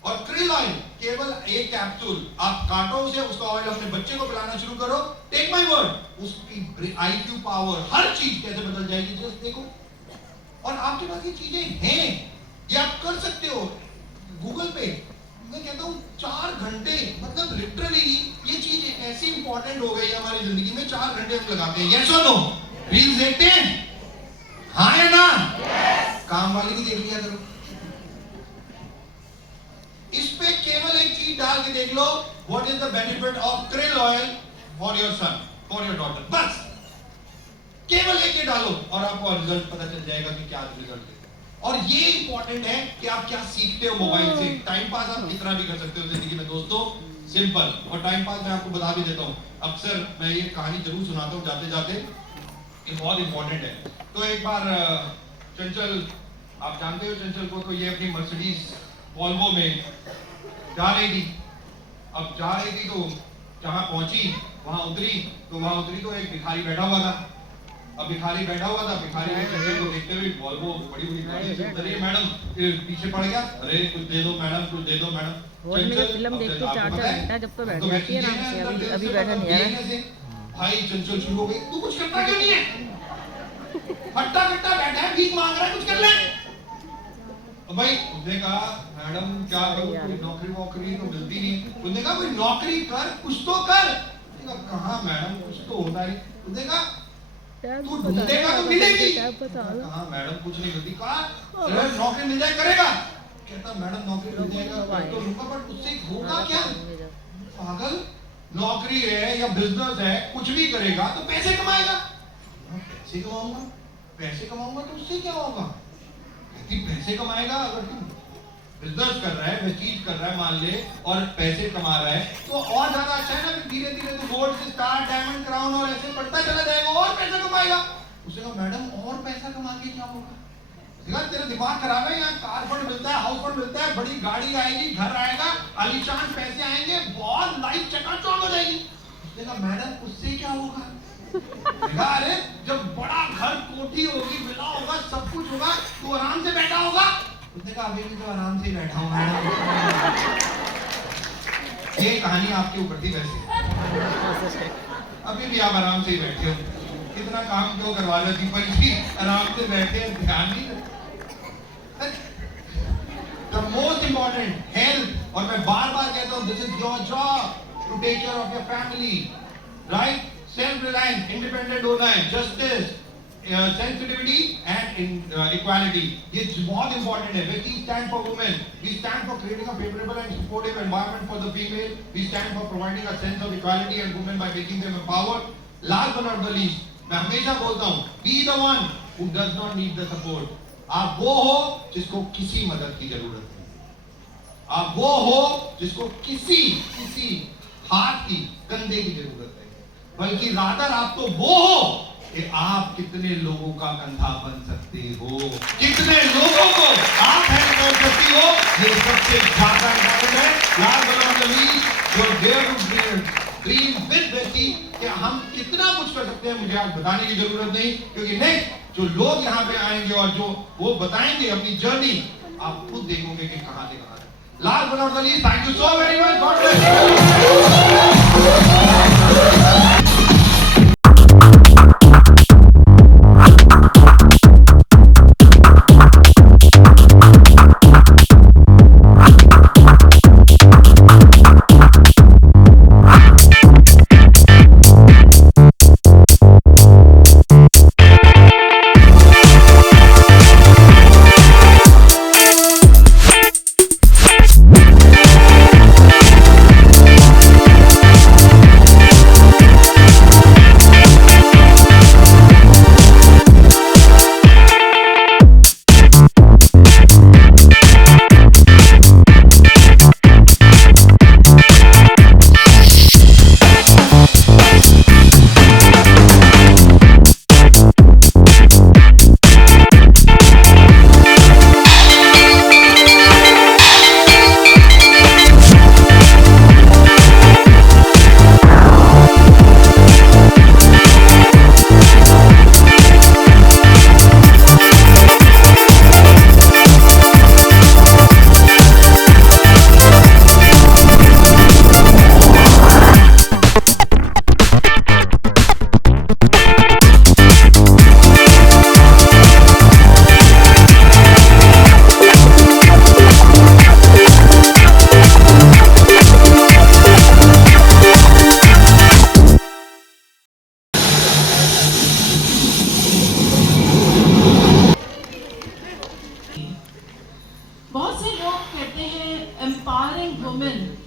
और क्रिल ऑयल, केवल एक कैप्सूल आप काटो उसे, उसका ऑयल अपने बच्चे को पिलाना शुरू करो, टेक माय वर्ड, उसकी आईक्यू पावर, हर चीज कैसे बदल जाएगी, जस्ट देखो। और आपके पास ये चीजें हैं, ये आप कर सकते हो गूगल पे। मैं कहता हूँ 4 घंटे, मतलब लिटरली ये चीज ऐसी इंपॉर्टेंट हो गई है हमारी जिंदगी में। 4 घंटे हम लगाते हैं, यस और नो? रील्स देखते हैं, हाँ या ना? काम वाली भी देख लिया करो। इस पे केवल एक चीज डाल के देख लो, what is the benefit of krill oil for your son, for your daughter. बस केवल एक ही डालो और आपको रिजल्ट पता चल जाएगा कि क्या रिजल्ट है। और ये इंपॉर्टेंट है कि आप क्या सीखते हो मोबाइल से। टाइम पास आप कितना भी कर सकते हो जिंदगी में दोस्तों, सिंपल। और टाइम पास मैं आपको बता भी देता हूँ, अक्सर मैं ये कहानी जरूर सुनाता हूँ जाते जाते, ये बहुत इंपॉर्टेंट है। तो एक बार चंचल, आप जानते हो चंचल को, तो ये अपनी मर्सिडीज वॉल्वो में जा रही थी। अब जा रही थी तो जहां पहुंची वहां उतरी, तो एक भिखारी बैठा हुआ था। अब भिखारी बैठा हुआ था, भिखारी ने चंचल को देखते हुए वॉल्वो बड़ी गाड़ी से उतरी, मैडम पीछे पड़ गया, अरे कुछ दे दो मैडम, कुछ दे दो मैडम। वो मेरी फिल्म देखते 4-4 घंटा जब तो बैठ जाती है आराम से, अभी बैठा नहीं है। भाई चंचल शुरू हो गई, तू कुछ करता क्यों नहीं है? हट्टा कट्टा बैठा है, भीख मांग रहा है, कुछ कर ले। तो भाई उसने कहा मैडम क्या करूं, कोई नौकरी वोकरी तो मिलती नहीं। उसने कहा कोई नौकरी कर, कुछ तो कर। कहा मैडम कुछ तो होता नहीं। उसने कहा तू ढूंढेगा तो मिलेगी। कहा मैडम कुछ नहीं मिलती। कहा नौकरी मिल जाए करेगा? कहता मैडम नौकरी मिल जाएगा तो रुका, पर उससे होगा क्या? पागल, नौकरी है या बिजनेस है, कुछ भी करेगा तो पैसे कमाएगा। पैसे कमाऊंगा तो उससे क्या होगा? पैसे कमाएगा, अगर तू बिजनेस कर रहा है, चीज कर रहा है मान ले, और पैसे कमा रहा है तो और ज्यादा अच्छा है ना। फिर धीरे धीरे तो गोल्ड से स्टार, डायमंड, क्राउन और ऐसे बढ़ता चला जाएगा और पैसा कमाएगा। उसने कहा मैडम और पैसा कमा के क्या होगा? तेरा दिमाग खराब है, यहाँ कार फंड मिलता है, हाउस फंड मिलता है, बड़ी गाड़ी आएगी, घर आएगा, आलीशान पैसे आएंगे, बहुत लाइफ चकाचौंध हो जाएगी। उसने कहा मैडम उससे क्या होगा? अरे जब बड़ा घर, कोठी होगी, विला होगा, सब कुछ होगा, तो आराम से बैठा होगा। उसने कहा अभी भी तो आराम से ही बैठा हूं मैडम। ये कहानी आपके ऊपर थी वैसे, अभी भी आप आराम से ही बैठे हो। इतना काम क्यों करवा रहे दीपक जी, आराम से बैठे हैं, ध्यान नहीं रखते। The most important health, और मैं बार-बार कहता हूँ, this is your job to take care of your family, right? Self-reliance, independent होना है, justice, sensitivity and equality. ये बहुत important है. We stand for women. We stand for creating a favorable and supportive environment for the female. We stand for providing a sense of equality and women by making them empowered. Last but not the least, मैं हमेशा बोलता हूँ, be the one who does not need the support. आप वो हो जिसको किसी मदद की जरूरत नहीं। आप वो हो जिसको किसी हाथ की, कंधे की जरूरत नहीं, बल्कि रादर आप तो वो हो कि आप कितने लोगों का कंधा बन सकते हो, कितने लोगों को आप हेल्प कर सकती हो। ये सबसे ज्यादा इंपॉर्टेंट है। Last but not the least, your dare to dream with बेटी, कि हम कितना कुछ कर सकते हैं मुझे आज बताने की जरूरत नहीं, क्योंकि नेक्स्ट जो लोग यहाँ पे आएंगे और जो वो बताएंगे अपनी जर्नी, आप खुद देखोगे कि कहां से कहां है। Last but not the least, thank you so very much, God bless you.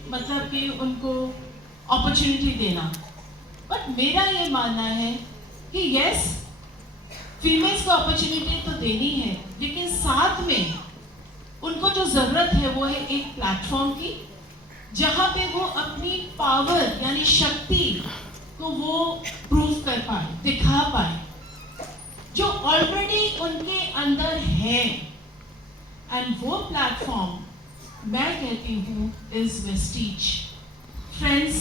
मतलब कि उनको अपॉर्चुनिटी देना। बट मेरा ये मानना है कि यस, फीमेल्स को अपॉर्चुनिटी तो देनी है, लेकिन साथ में उनको जो जरूरत है वो है एक प्लेटफॉर्म की, जहाँ पे वो अपनी पावर यानी शक्ति को वो प्रूव कर पाए, दिखा पाए, जो ऑलरेडी उनके अंदर है। एंड वो प्लेटफॉर्म मैं कहती हूँ इज वेस्टीज। फ्रेंड्स,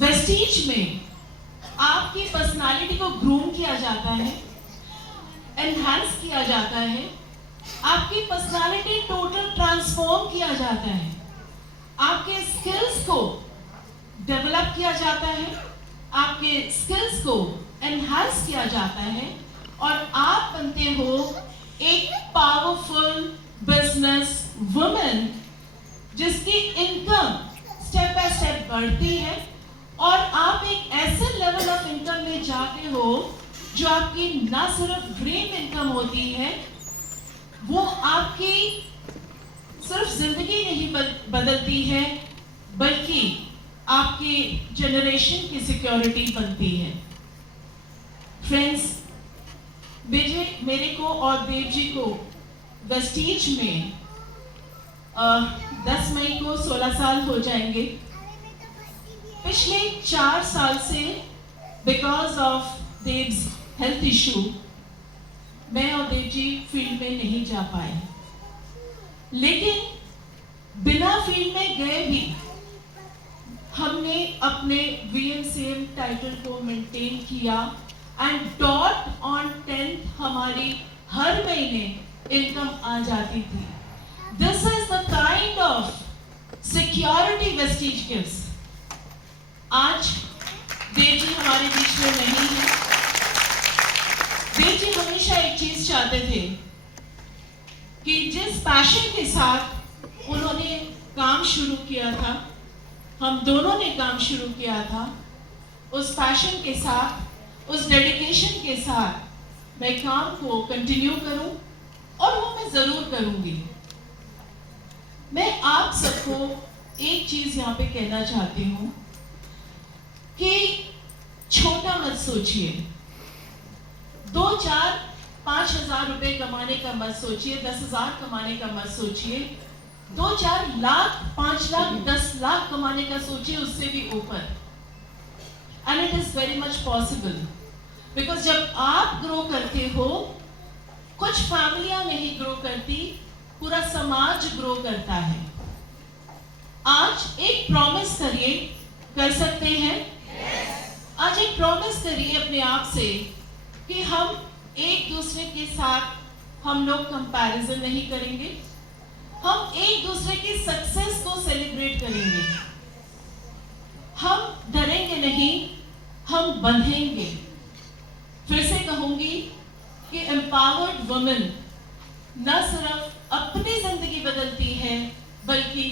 वेस्टीज में आपकी पर्सनालिटी को ग्रूम किया जाता है, एनहांस किया जाता है, आपकी पर्सनालिटी टोटल ट्रांसफॉर्म किया जाता है, आपके स्किल्स को डेवलप किया जाता है, आपके स्किल्स को एनहांस किया जाता है, और आप बनते हो एक पावरफुल बिजनेस वुमेन जिसकी इनकम स्टेप बाय स्टेप बढ़ती है, और आप एक ऐसे लेवल ऑफ इनकम में जाते हो जो आपकी ना सिर्फ ड्रीम इनकम होती है, वो आपकी सिर्फ जिंदगी नहीं बदलती है, बल्कि आपकी जनरेशन की सिक्योरिटी बनती है। फ्रेंड्स, मेरे को और देव जी को वेस्टीज में 10 मई को 16 साल हो जाएंगे। पिछले 4 साल से because of Dev's health issue मैं और देव जी फील्ड में नहीं जा पाए, लेकिन बिना फील्ड में गए भी हमने अपने VMCM टाइटल को मेंटेन किया, एंड डॉट ऑन 10th हमारी हर महीने इनकम आ जाती थी। This is the kind of security Vestige gives. आज देव जी हमारे बीच में नहीं है, चीज चाहते थे कि जिस पैशन के साथ उन्होंने काम शुरू किया था, हम दोनों ने काम शुरू किया था, उस पैशन के साथ, उस डेडिकेशन के साथ मैं काम को कंटिन्यू करूं, और वो मैं जरूर करूंगी। मैं आप सबको एक चीज यहाँ पे कहना चाहती हूँ कि छोटा मत सोचिए। 2-4-5 रुपए कमाने का मत सोचिए, 10,000 कमाने का मत सोचिए, 2-4 लाख, 5 लाख, 10 लाख कमाने का सोचिए, उससे भी ऊपर। And it is very much possible, because जब आप ग्रो करते हो, कुछ फैमिलियां नहीं ग्रो करती, पूरा समाज ग्रो करता है। आज एक प्रॉमिस करिए, कर सकते हैं? आज एक प्रॉमिस करिए अपने आप से कि हम एक दूसरे के साथ हम लोग कंपैरिजन नहीं करेंगे, हम एक दूसरे की सक्सेस को सेलिब्रेट करेंगे, हम डरेंगे नहीं, हम बंधेंगे। फिर से कहूंगी कि एम्पावर्ड वुमेन न सिर्फ अपनी जिंदगी बदलती है, बल्कि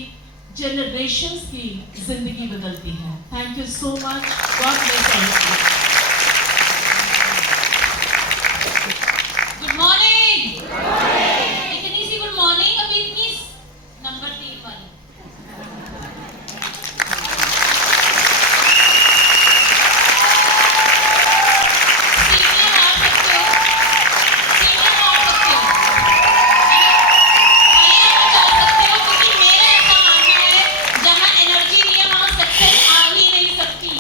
जनरेशंस की जिंदगी बदलती है। Thank you so much. God bless all. Good morning. इतनी सी गुड मॉर्निंग, अभी इतनी नंबर 3 वाली। सीनियर आ सकते हो, सीनियर आ सकते हो, आइए आप जा सकते हो, क्योंकि मेरा ऐसा मानना है जहाँ एनर्जी नहीं है वहाँ सक्सेस आ ही नहीं सकती।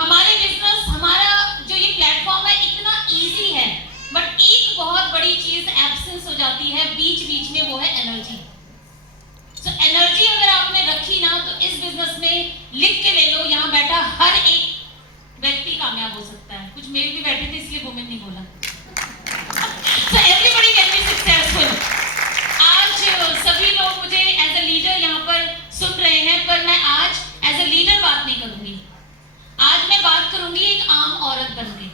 हमारे बिजनेस, हमारा जो ये प्लेटफॉर्म है इतना इजी है, बट एक बहुत बड़ी चीज एब्सेंस हो जाती है बीच बीच में, वो है एनर्जी। सो एनर्जी अगर आपने रखी ना, तो इस बिजनेस में लिख के ले लो, यहाँ बैठा हर एक व्यक्ति कामयाब हो सकता है। कुछ मेल भी बैठे थे इसलिए वुमेन नहीं बोला। So everybody can be successful. आज सभी लोग मुझे एज अ लीडर यहाँ पर सुन रहे हैं, पर मैं आज एज अ लीडर बात नहीं करूंगी। आज मैं बात करूंगी एक आम औरत बन के।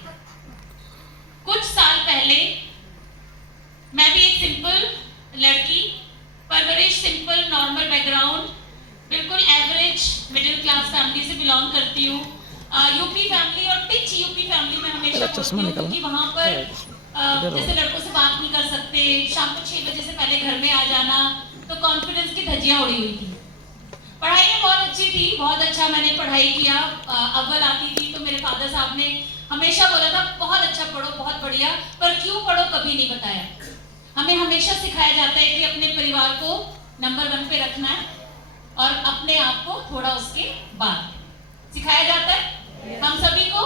कुछ साल पहले मैं भी एक सिंपल लड़की, परवरिश सिंपल, नॉर्मल बैकग्राउंड, बिल्कुल एवरेज मिडिल क्लास फैमिली से बिलोंग करती हूँ। यूपी फैमिली और टिच यूपी फैमिली में हमेशा बोलती हूँ, क्योंकि वहाँ पर जैसे लड़कों से बात नहीं कर सकते, शाम को 6 बजे से पहले घर में आ जाना, तो कॉन्फिडेंस की धज्जियां उड़ी हुई थी। पढ़ाई में बहुत अच्छी थी, बहुत अच्छा मैंने पढ़ाई किया, अव्वल आती थी। तो मेरे फादर साहब ने हमेशा बोला था बहुत अच्छा पढ़ो, बहुत बढ़िया, पर क्यों पढ़ो कभी नहीं बताया। हमें हमेशा सिखाया जाता है कि अपने परिवार को नंबर 1 पे रखना है और अपने आप को थोड़ा उसके बाद सिखाया जाता है हम सभी को।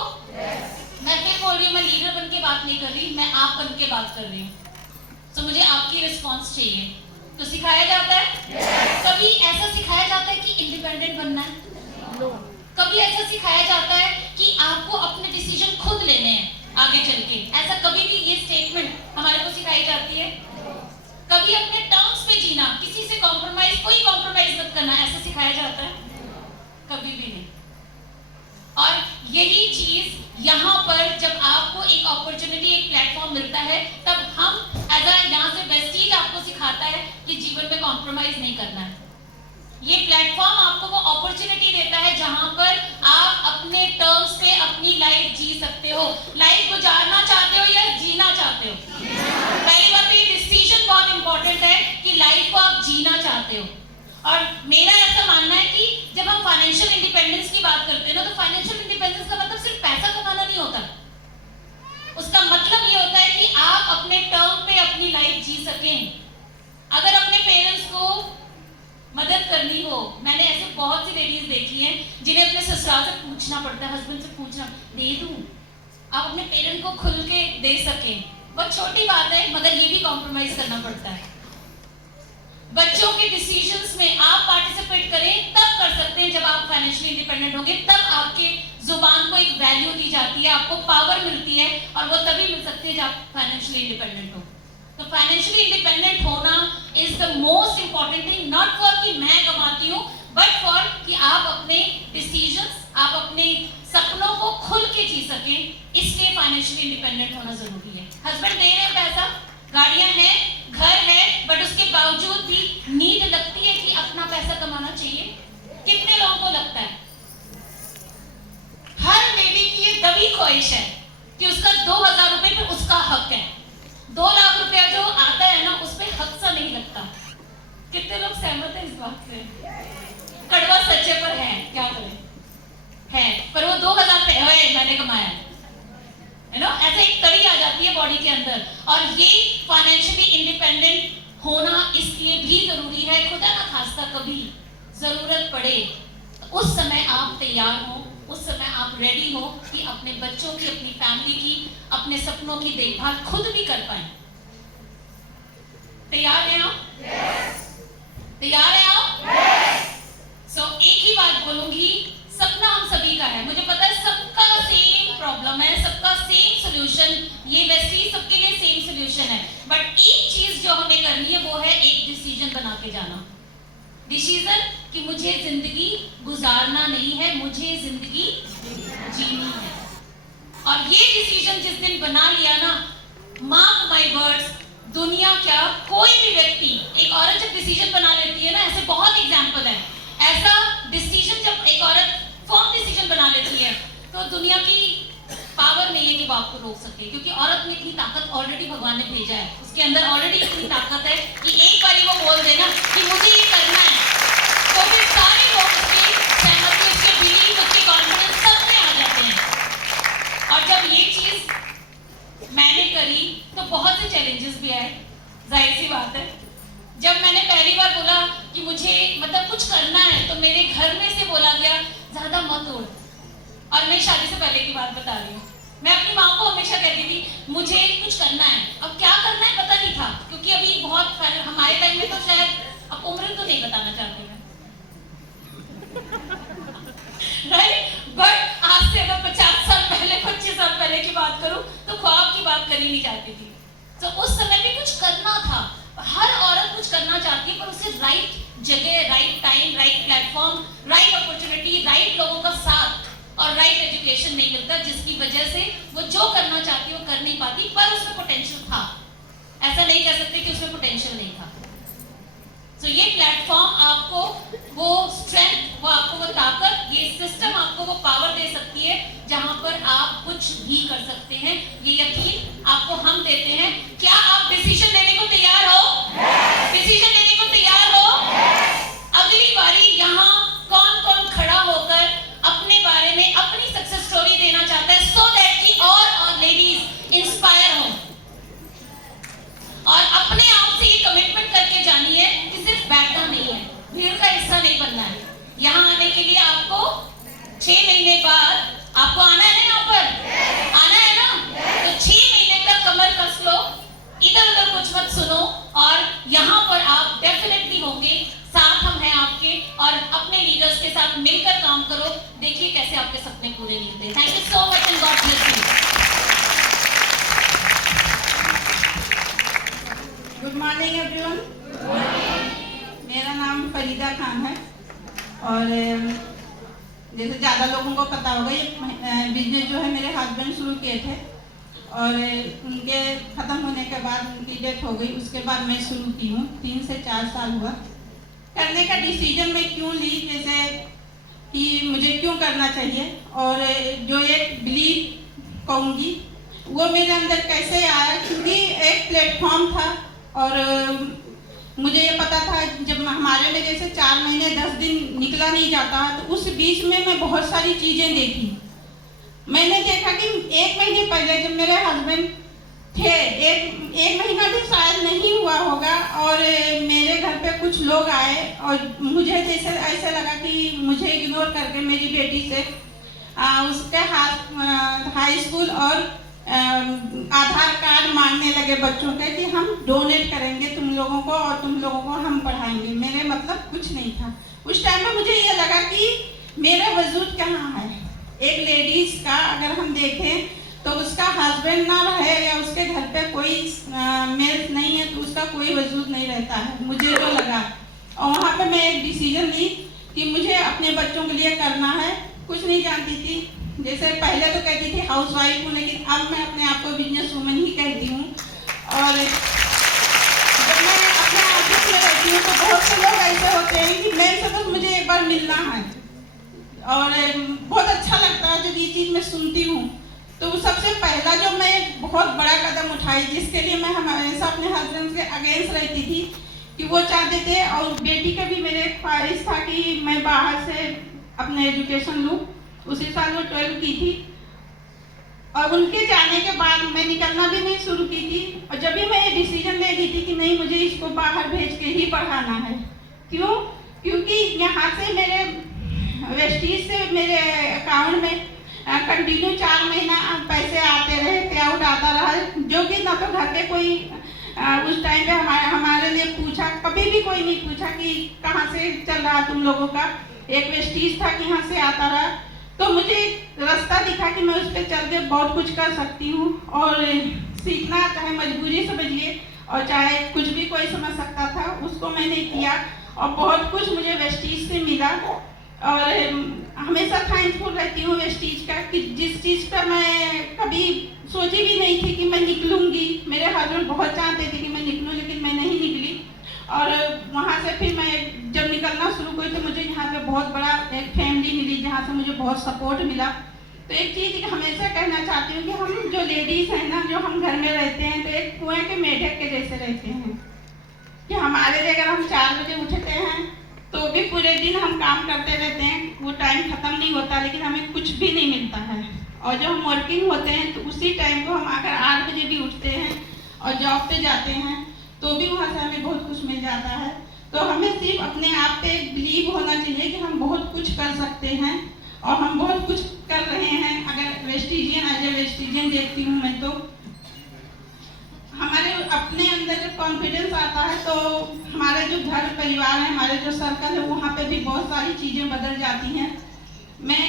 मैं फिर बोल रही हूँ, मैं लीडर बन के बात नहीं कर रही, मैं आप बन के बात कर रही हूँ। तो मुझे आपकी रिस्पॉन्स चाहिए। तो सिखाया जाता है, कभी ऐसा सिखाया जाता है कि इंडिपेंडेंट बनना है, कभी ऐसा सिखाया जाता है कि आपको अपने डिसीजन खुद लेने हैं आगे चल के। ऐसा कभी भी ये स्टेटमेंट हमारे को सिखाई जाती है? कभी अपने टर्म्स पे जीना, किसी से कॉम्प्रोमाइज, कोई कॉम्प्रोमाइज मत करना, ऐसा सिखाया जाता है? कभी भी नहीं। और यही चीज यहाँ पर जब आपको एक अपॉर्चुनिटी, एक प्लेटफॉर्म मिलता है, तब हम एज अ यहाँ से वेस्टीज आपको सिखाता है कि जीवन में कॉम्प्रोमाइज नहीं करना है। ये प्लेटफॉर्म आपको वो अपॉर्चुनिटी देता है जहां पर आप अपने टर्म्स पे अपनी लाइफ जी सकते हो। लाइफ गुजारना चाहते हो या जीना चाहते हो? पहली बात तो ये डिसीजन बहुत इंपॉर्टेंट है कि लाइफ को आप जीना चाहते हो। और मेरा ऐसा मानना है कि जब हम फाइनेंशियल इंडिपेंडेंस की बात करते हैं ना, तो फाइनेंशियल इंडिपेंडेंस का मतलब सिर्फ पैसा कमाना नहीं होता। उसका मतलब ये होता है कि आप अपने टर्म पे अपनी लाइफ जी सकें। अगर अपने पेरेंट्स को मदद करनी हो, मैंने ऐसे बहुत सी लेडीज देखी हैं जिन्हें अपने ससुराल से पूछना पड़ता है, हस्बैंड से पूछना, दे दूं? आप अपने पेरेंट को खुल के दे सकें, बहुत छोटी बात है, मगर ये भी कॉम्प्रोमाइज करना पड़ता है। बच्चों के डिसीजंस में आप पार्टिसिपेट करें, तब कर सकते हैं जब आप फाइनेंशियली इंडिपेंडेंट होंगे, तब आपके जुबान को एक वैल्यू दी जाती है, आपको पावर मिलती है, और वो तभी मिल सकती है जब आप फाइनेंशियली इंडिपेंडेंट हो। तो फाइनेंशियली इंडिपेंडेंट होना is the most important thing, not for कि मैं कमाती हूँ, बट फॉर कि आप अपने डिसीजंस, आप अपने सपनों को खुल के जी सके, इसलिए फाइनेंशियली इंडिपेंडेंट होना जरूरी है। हस्बैंड दे रहे हैं पैसा, गाड़ियां हैं, घर है, बट उसके बावजूद भी नीड लगती है कि अपना पैसा कमाना चाहिए। कितने लोगों को लगता है? हर लेडी की ये दबी ख्वाहिश है कि उसका 2000 रुपए पे उसका हक है। 2 लाख रुपया जो आता है ना, उस पे हक सा नहीं लगता। कितने लोग सहमत हैं इस बात से? कड़वा सच्चे पर है, क्या करें, है, पर वो 2000 पे है, मैंने कमाया है ना, ऐसे एक कड़ी आ जाती है बॉडी के अंदर। और ये फाइनेंशियली इंडिपेंडेंट होना इसलिए भी जरूरी है, खुदा ना खास्ता कभी जरूरत पड़े तो उस समय आप तैयार हो, उस समय आप रेडी हो कि अपने बच्चों की, अपनी फैमिली की, अपने सपनों की देखभाल खुद भी कर पाए। तैयार हैं आप? तैयार हैं आप? सो एक ही बात बोलूंगी, सपना हम सभी का है, मुझे पता है सबका सेम प्रॉब्लम है, सबका सेम सोल्यूशन, ये वैसे सबके लिए सेम सोल्यूशन है। बट एक चीज जो हमें करनी है वो है एक डिसीजन बना के जाना। डिसीजन कि मुझे जिंदगी गुजारना नहीं है, मुझे जिंदगी जीनी है। और ये डिसीजन जिस दिन बना लिया ना, मार्क माय वर्ड्स, दुनिया क्या, कोई भी व्यक्ति, एक औरत जब डिसीजन बना लेती है ना, ऐसे बहुत एग्जांपल है, ऐसा डिसीजन जब एक औरत फर्म डिसीजन बना लेती है तो दुनिया की पावर नहीं है कि वो आपको रोक सके, क्योंकि औरत में इतनी ताकत ऑलरेडी भगवान ने भेजा है, उसके अंदर ऑलरेडी इतनी ताकत है कि एक बारी वो बोल देना कि मुझे ये करना है, तो फिर सारे लोग उसकी सहमति, उसके बिलीव, उसके कॉन्फिडेंस सब में आ जाते हैं। और जब ये चीज मैंने करी तो बहुत से चैलेंजेस भी आए, जाहिर सी बात है। जब मैंने पहली बार बोला कि मुझे मतलब कुछ करना है, तो मेरे घर में से बोला गया ज्यादा मत उड़। और मैं शादी से पहले की बात बता रही हूँ, मैं अपनी माँ को हमेशा कहती थी मुझे कुछ करना है। अब क्या करना है पता नहीं था, क्योंकि अभी बहुत हमारे टाइम में तो शायद, अब उम्र तो नहीं बताना चाहती मैं, राइट, बट आज से अगर 50 साल पहले, 25 साल पहले की बात करूं तो ख्वाब की बात करी नहीं जाती थी। तो उस समय भी कुछ करना था, हर औरत कुछ करना चाहती है, पर उसे राइट जगह, right time, right platform, right opportunity, right लोगों का साथ और राइट एजुकेशन नहीं मिलता, जिसकी वजह से वो जो करना चाहती है वो कर नहीं पाती। पर उसमें पोटेंशियल था, ऐसा नहीं कह सकते कि उसमें पोटेंशियल नहीं था। तो ये प्लेटफॉर्म आपको वो स्ट्रेंथ, वो आपको वो ताकत, ये सिस्टम आपको वो पावर दे सकती है जहां पर आप कुछ भी कर सकते हैं। ये यकीन आपको हम देते हैं। क्या आप डिसीजन लेने को तैयार हो? डिसीजन लेने को तैयार हो? अगली बारी यहाँ कौन कौन खड़ा होकर अपने बारे में अपनी सक्सेस स्टोरी देना चाहता है, सो दैट कि और लेडीज इंस्पायर हो, और अपने आप से ये कमिटमेंट करके जानिए कि सिर्फ बैठना नहीं है, भीड़ का हिस्सा नहीं बनना है। यहाँ आने के लिए आपको 6 महीने बाद आपको आना है ना, यहाँ पर आना है ना, तो 6 महीने तक कमर कस लो, इधर उधर कुछ मत सुनो, और यहाँ पर आप डेफिनेटली होंगे, साथ हम हैं आपके, और अपने लीडर्स के साथ मिलकर काम करो, देखिए कैसे आपके सपने पूरे नहीं होते। Thank you so much and God bless you. Good morning everyone. मेरा नाम फरीदा खान है, और जैसे ज़्यादा लोगों को पता होगा, ये बिजनेस जो है मेरे हस्बैंड शुरू किए थे, और उनके ख़त्म होने के बाद उनकी डेथ हो गई, उसके बाद मैं शुरू की हूँ। 3 से 4 साल हुआ। करने का डिसीजन मैं क्यों ली, जैसे कि मुझे क्यों करना चाहिए, और जो एक बिलीव कहूँगी वो मेरे अंदर कैसे आया, क्योंकि एक प्लेटफॉर्म था, और मुझे ये पता था जब हमारे में जैसे 4 महीने 10 दिन निकला नहीं जाता, तो उस बीच में मैं बहुत सारी चीज़ें देखी। मैंने देखा कि 1 महीने पहले जब मेरे हस्बैंड थे, एक महीना भी शायद नहीं हुआ होगा, और मेरे घर पे कुछ लोग आए, और मुझे जैसे ऐसे लगा कि मुझे इग्नोर करके मेरी बेटी से उसके हाई स्कूल और आधार कार्ड मांगने लगे बच्चों के कि हम डोनेट करेंगे तुम लोगों को, और तुम लोगों को हम पढ़ाएंगे। मेरे मतलब कुछ नहीं था। उस टाइम में मुझे ये लगा कि मेरा वजूद कहाँ है। एक लेडीज का अगर हम देखें तो उसका हस्बैंड ना रहे या उसके घर पे कोई मेल नहीं है तो उसका कोई वजूद नहीं रहता है, मुझे तो लगा। और वहाँ पे मैं एक डिसीजन ली कि मुझे अपने बच्चों के लिए करना है। कुछ नहीं जानती थी, जैसे पहले तो कहती थी हाउस वाइफ हूँ, लेकिन अब मैं अपने आप को बिजनेस वूमन ही कहती हूँ। और जब मैं अपने ऑफिस में रहती हूँ तो बहुत से लोग ऐसे होते हैं कि मैम से बस मुझे एक बार मिलना है, और बहुत अच्छा लगता है जब ये चीज़ मैं सुनती हूँ। तो सबसे पहला जो मैं बहुत बड़ा कदम उठाई, जिसके लिए मैं हमेशा अपने हस्बैंड के अगेंस्ट रहती थी कि वो चाहते थे, और बेटी का भी मेरे ख्वाहिश था कि मैं बाहर से अपने एजुकेशन लूँ। उसी साल वो 12 की थी, और उनके जाने के बाद मैं निकलना भी नहीं शुरू की थी। और जब भी मैं ये डिसीजन ले ली थी कि नहीं, मुझे इसको बाहर भेज के ही पढ़ाना है। क्यों? क्योंकि यहाँ से मेरे वेस्टीज से मेरे अकाउंट में कंटिन्यू 4 महीना पैसे आते रहे, पे आउट आता रहा, जो कि ना तो घर के कोई उस टाइम पे हमारे लिए पूछा, कभी भी कोई नहीं पूछा कि कहाँ से चल रहा तुम लोगों का। एक वेस्टीज था कि यहाँ से आता रहा। तो मुझे रास्ता दिखा कि मैं उस पर चल के बहुत कुछ कर सकती हूँ, और सीखना चाहे मजबूरी समझिए और चाहे कुछ भी कोई समझ सकता था, उसको मैंने किया और बहुत कुछ मुझे वेस्टीज से मिला। और हमेशा थैंकफुल रहती हूँ वेस्टीज का कि जिस चीज़ का मैं कभी सोची भी नहीं थी कि मैं निकलूँगी। मेरे हस्बैंड बहुत चाहते थे कि मैं निकलूँ, लेकिन मैं नहीं निकली। और वहाँ से फिर मैं जब निकलना शुरू हुई तो मुझे यहाँ पे बहुत बड़ा एक फैमिली मिली, जहाँ से मुझे बहुत सपोर्ट मिला। तो एक चीज़ हमेशा कहना चाहती हूँ कि हम जो लेडीज़ हैं ना, जो हम घर में रहते हैं, तो एक कुएं के मेढक के जैसे रहते हैं कि हमारे लिए अगर हम 4 बजे उठते हैं तो भी पूरे दिन हम काम करते रहते हैं, वो टाइम ख़त्म नहीं होता, लेकिन हमें कुछ भी नहीं मिलता है। और जब हम वर्किंग होते हैं तो उसी टाइम को हम अगर 8 बजे भी उठते हैं और जॉब पे जाते हैं तो भी वहाँ से हमें बहुत कुछ मिल जाता है। तो हमें सिर्फ अपने आप पे बिलीव होना चाहिए कि हम बहुत कुछ कर सकते हैं, और हम बहुत कुछ कर रहे हैं। अगर वेस्टिजियन एज ए वेस्टिजियन देखती हूँ मैं, तो हमारे अपने अंदर जब कॉन्फिडेंस आता है तो हमारे जो घर परिवार है, हमारे जो सर्कल है, वहाँ पे भी बहुत सारी चीज़ें बदल जाती हैं। मैं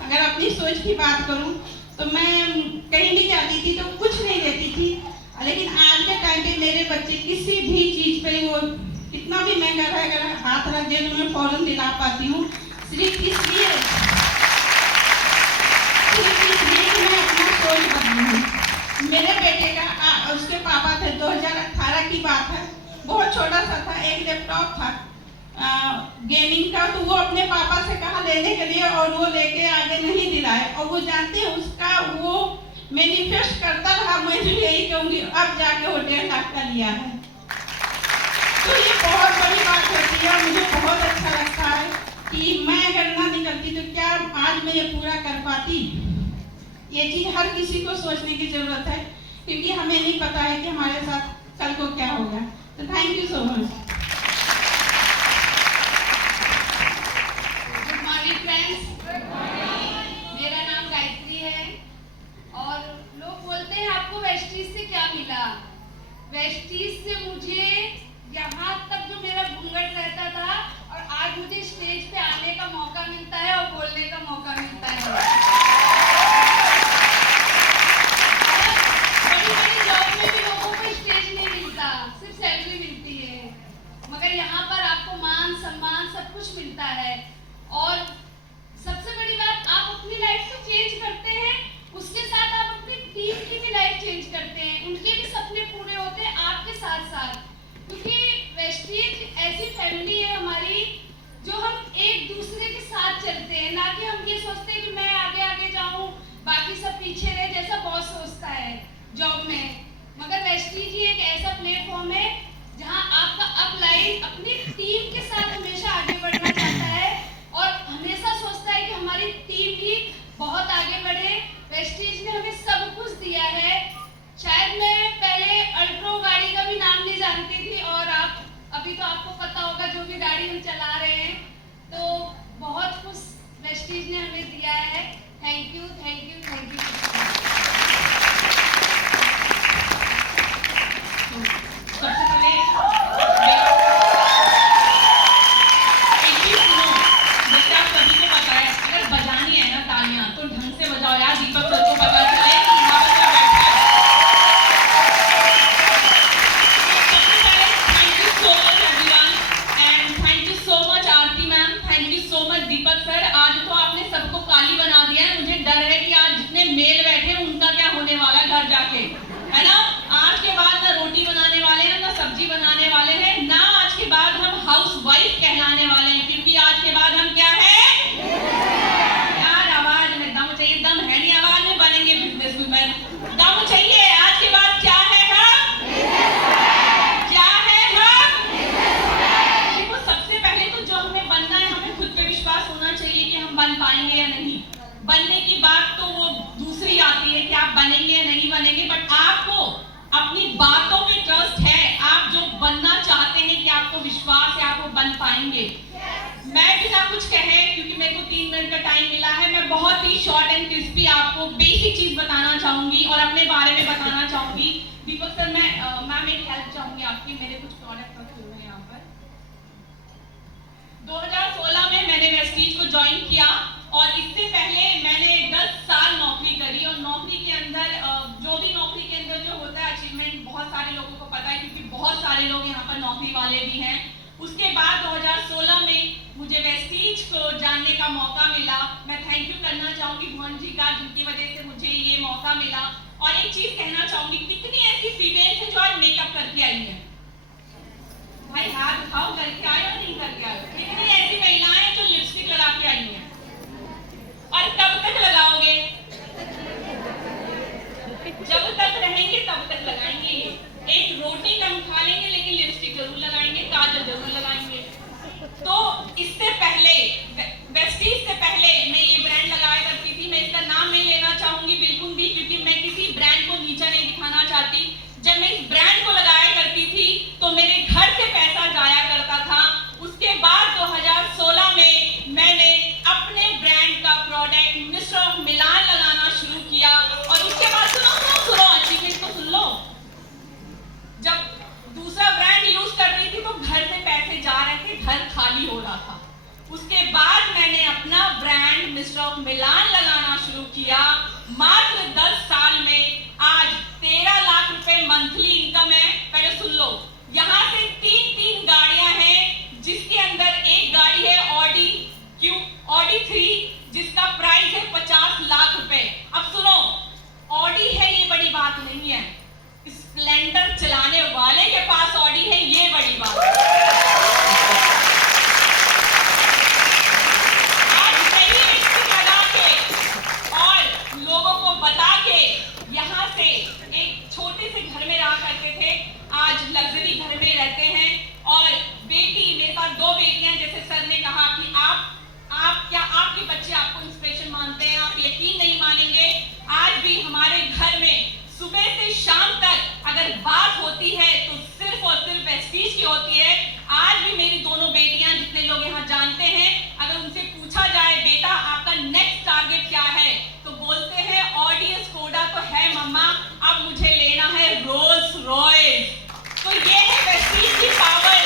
अगर अपनी सोच की बात करूँ तो मैं कहीं भी जाती थी तो कुछ नहीं लेती थी, लेकिन आज के टाइम पे मेरे बच्चे किसी भी चीज़ पे, वो कितना भी महंगा रहे, अगर हाथ रख दे तो मैं फौरन दिला पाती हूँ। सिर्फ इसलिए कि मैं अपना सोच बदली हूँ। मेरे बेटे का उसके पापा थे, 2018 की बात है, बहुत छोटा सा था, एक लैपटॉप था गेमिंग का, तो वो अपने पापा से कहा लेने के लिए, और वो लेके आगे नहीं दिलाए। और वो जानते हैं उसका वो मैनिफेस्ट करता रहा। मैं तो यही कहूँगी, अब जाके वो 1.5 लाख का लिया है। तो ये बहुत बड़ी बात होती है। मुझे बहुत अच्छा लगता है कि मैं अगर ना निकलती तो क्या आज मैं ये पूरा कर पाती। ये चीज़ हर किसी को सोचने की जरूरत है, क्योंकि हमें नहीं पता है कि हमारे साथ कल को क्या होगा। तो thank you so much. Good morning friends, मेरा नाम गायत्री है। और लोग बोलते हैं आपको वेस्टीज से क्या मिला। वेस्टीज से मुझे यहाँ तक जो मेरा घूंघट रहता था, और आज मुझे स्टेज पे आने का मौका मिलता है और बोलने का मौका मिलता है। जॉब में भी लोगों को स्टेज नहीं मिलता, सिर्फ सैलरी मिलती है, मगर यहाँ पर आपको मान सम्मान सब कुछ मिलता है। और सबसे बड़ी बात, आप अपनी लाइफ को चेंज करते हैं, उसके साथ आप अपनी टीम की भी लाइफ चेंज करते हैं, उनके भी सपने पूरे होते हैं आपके साथ साथ। क्योंकि वेस्टीज ऐसी फैमिली है हमारी जो हम एक दूसरे के साथ चलते हैं, ना कि हम ये सोचते हैं कि मैं आगे आगे जाऊं, बाकी सब पीछे रहे, जैसा बॉस सोचता है जॉब में। मगर वेस्टीज ही एक ऐसा प्लेटफॉर्म है जहां आपका अपलाइन अपनी टीम के साथ हमेशा आगे बढ़ना चाहता है, और हमेशा सोचता है कि हमारी टीम ही बहुत आगे बढ़े। वेस्टीज ने हमें सब कुछ दिया है। शायद मैं पहले अल्ट्रो गाड़ी का भी नाम नहीं जानती थी, और आप अभी तो आपको पता होगा जो भी गाड़ी हम चला रहे हैं। तो बहुत कुछ वेस्टीज ने हमें दिया है। Thank you, thank you, thank you. सबसे पहले एक चीज सुनो, जैसे आप सभी को पता है, अगर बजानी है ना तालियां तो ढंग से बजाओ की बात तो वो दूसरी आती है कि आप बनेंगे या नहीं बनेंगे, बट आपको अपनी बातों पे ट्रस्ट है, आप जो बनना चाहते हैं कि आपको विश्वास है आप वो बन पाएंगे। मैं बिना कुछ कहे, क्योंकि मेरे को 3 मिनट का टाइम मिला है, मैं बहुत ही शॉर्ट एंड क्रिस्पी आपको बेसिक चीज बताना चाहूंगी और अपने बारे में बताना चाहूंगी। दीपक सर, मैम एक हेल्प चाहूंगी आपकी, मेरे कुछ प्रोडक्ट रखे हुए हैं यहाँ पर। 2016 में मैंने वेस्टीज को ज्वाइन किया और इससे पहले मैंने 10 साल नौकरी करी और नौकरी के अंदर जो भी नौकरी के अंदर जो होता है अचीवमेंट बहुत सारे लोगों को पता है, क्योंकि बहुत सारे लोग यहाँ पर नौकरी वाले भी हैं। उसके बाद 2016 में मुझे वेस्टीज को जानने का मौका मिला। मैं थैंक यू करना चाहूंगी भुवन जी का, जिनकी वजह से मुझे ये मौका मिला। और एक चीज कहना चाहूंगी, कितनी ऐसी फीमेल है जो आज मेकअप करके आई है? भाई हाथ दिखाओ, करके आए हो नहीं करके आए? कितनी ऐसी महिलाएं हैं जो लिपस्टिक लगा के आई हैं? और कब तक लगाओगे? जब तक रहेंगे तब तक लगाएंगे। एक रोटी कम खा लेंगे लेकिन लिपस्टिक जरूर लगाएंगे, काजल जरूर लगाएंगे। तो इससे पहले, वेस्टीज से पहले मैं ये ब्रांड लगाया करती थी। मैं इसका नाम नहीं लेना चाहूंगी बिल्कुल भी, क्योंकि मैं किसी ब्रांड को नीचा नहीं दिखाना चाहती। जब मैं इस ब्रांड को लगाया करती थी तो मेरे घर से पैसा जाया करता था। उसके बाद 2016 में मैंने अपने ब्रांड का प्रोडक्ट मिस्टर ऑफ मिलान लगाना शुरू किया और उसके बाद सुनो अचीवमेंट तो सुन लो। जब दूसरा ब्रांड यूज कर रही थी तो घर से पैसे जा रहे थे, घर खाली हो रहा था। उसके बाद मैंने अपना ब्रांड मिस्टर ऑफ मिलान लगाना शुरू किया। मात्र 10 साल में आज 13 लाख रुपए मंथली इनकम है। पहले सुन लो, यहाँ से 3 गाड़ियां हैं, जिसके अंदर एक गाड़ी है ऑडी 3, जिसका प्राइस है 50 लाख रुपए। अब सुनो, ऑडी है ये बड़ी बात नहीं है, स्प्लेंडर चलाने वाले के पास ऑडी है ये बड़ी बात है। आज सही लिपस्टिक लगा के और लोगों को बता के यहाँ से एक छोटे से घर में रहा करते थे, आज लग्जरी घर में रहते हैं। और बेटी, मेरे पास 2 बेटियां, जैसे सर ने कहा कि आप क्या आपके बच्चे आपको इंस्पिरेशन मानते हैं? आप यकीन नहीं मानेंगे, आज भी हमारे घर में सुबह से शाम तक अगर बात होती है तो सिर्फ और सिर्फ वेस्टीज की होती है। आज भी मेरी दोनों बेटियां, जितने लोग यहाँ जानते हैं, अगर उनसे पूछा जाए बेटा आपका नेक्स्ट टारगेट क्या है, तो बोलते हैं ऑडी स्कोडा तो है मम्मा, अब मुझे लेना है रोल्स रॉयस। तो ये है वेस्टीज की पावर।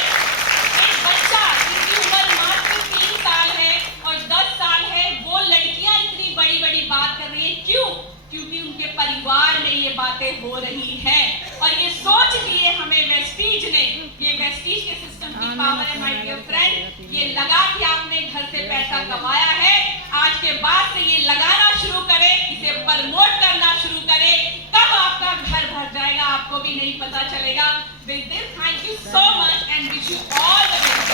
एक बच्चा जिसकी उम्र मात्र 3 साल है और 10 साल है, वो लड़कियां इतनी बड़ी बड़ी बात कर रही है। क्यों? क्योंकि उनके परिवार में ये बातें हो रही हैं। और ये सोच लिए हमें वेस्टीज ने, ये वेस्टीज के सिस्टम की पावर है माय डियर फ्रेंड। ये लगा कि आपने घर से पैसा कमाया है, आज के बाद से ये लगाना शुरू करें, इसे प्रमोट करना शुरू करें, कब आपका घर भर जाएगा आपको भी नहीं पता चलेगा। With this, thank you so much and wish you all the best.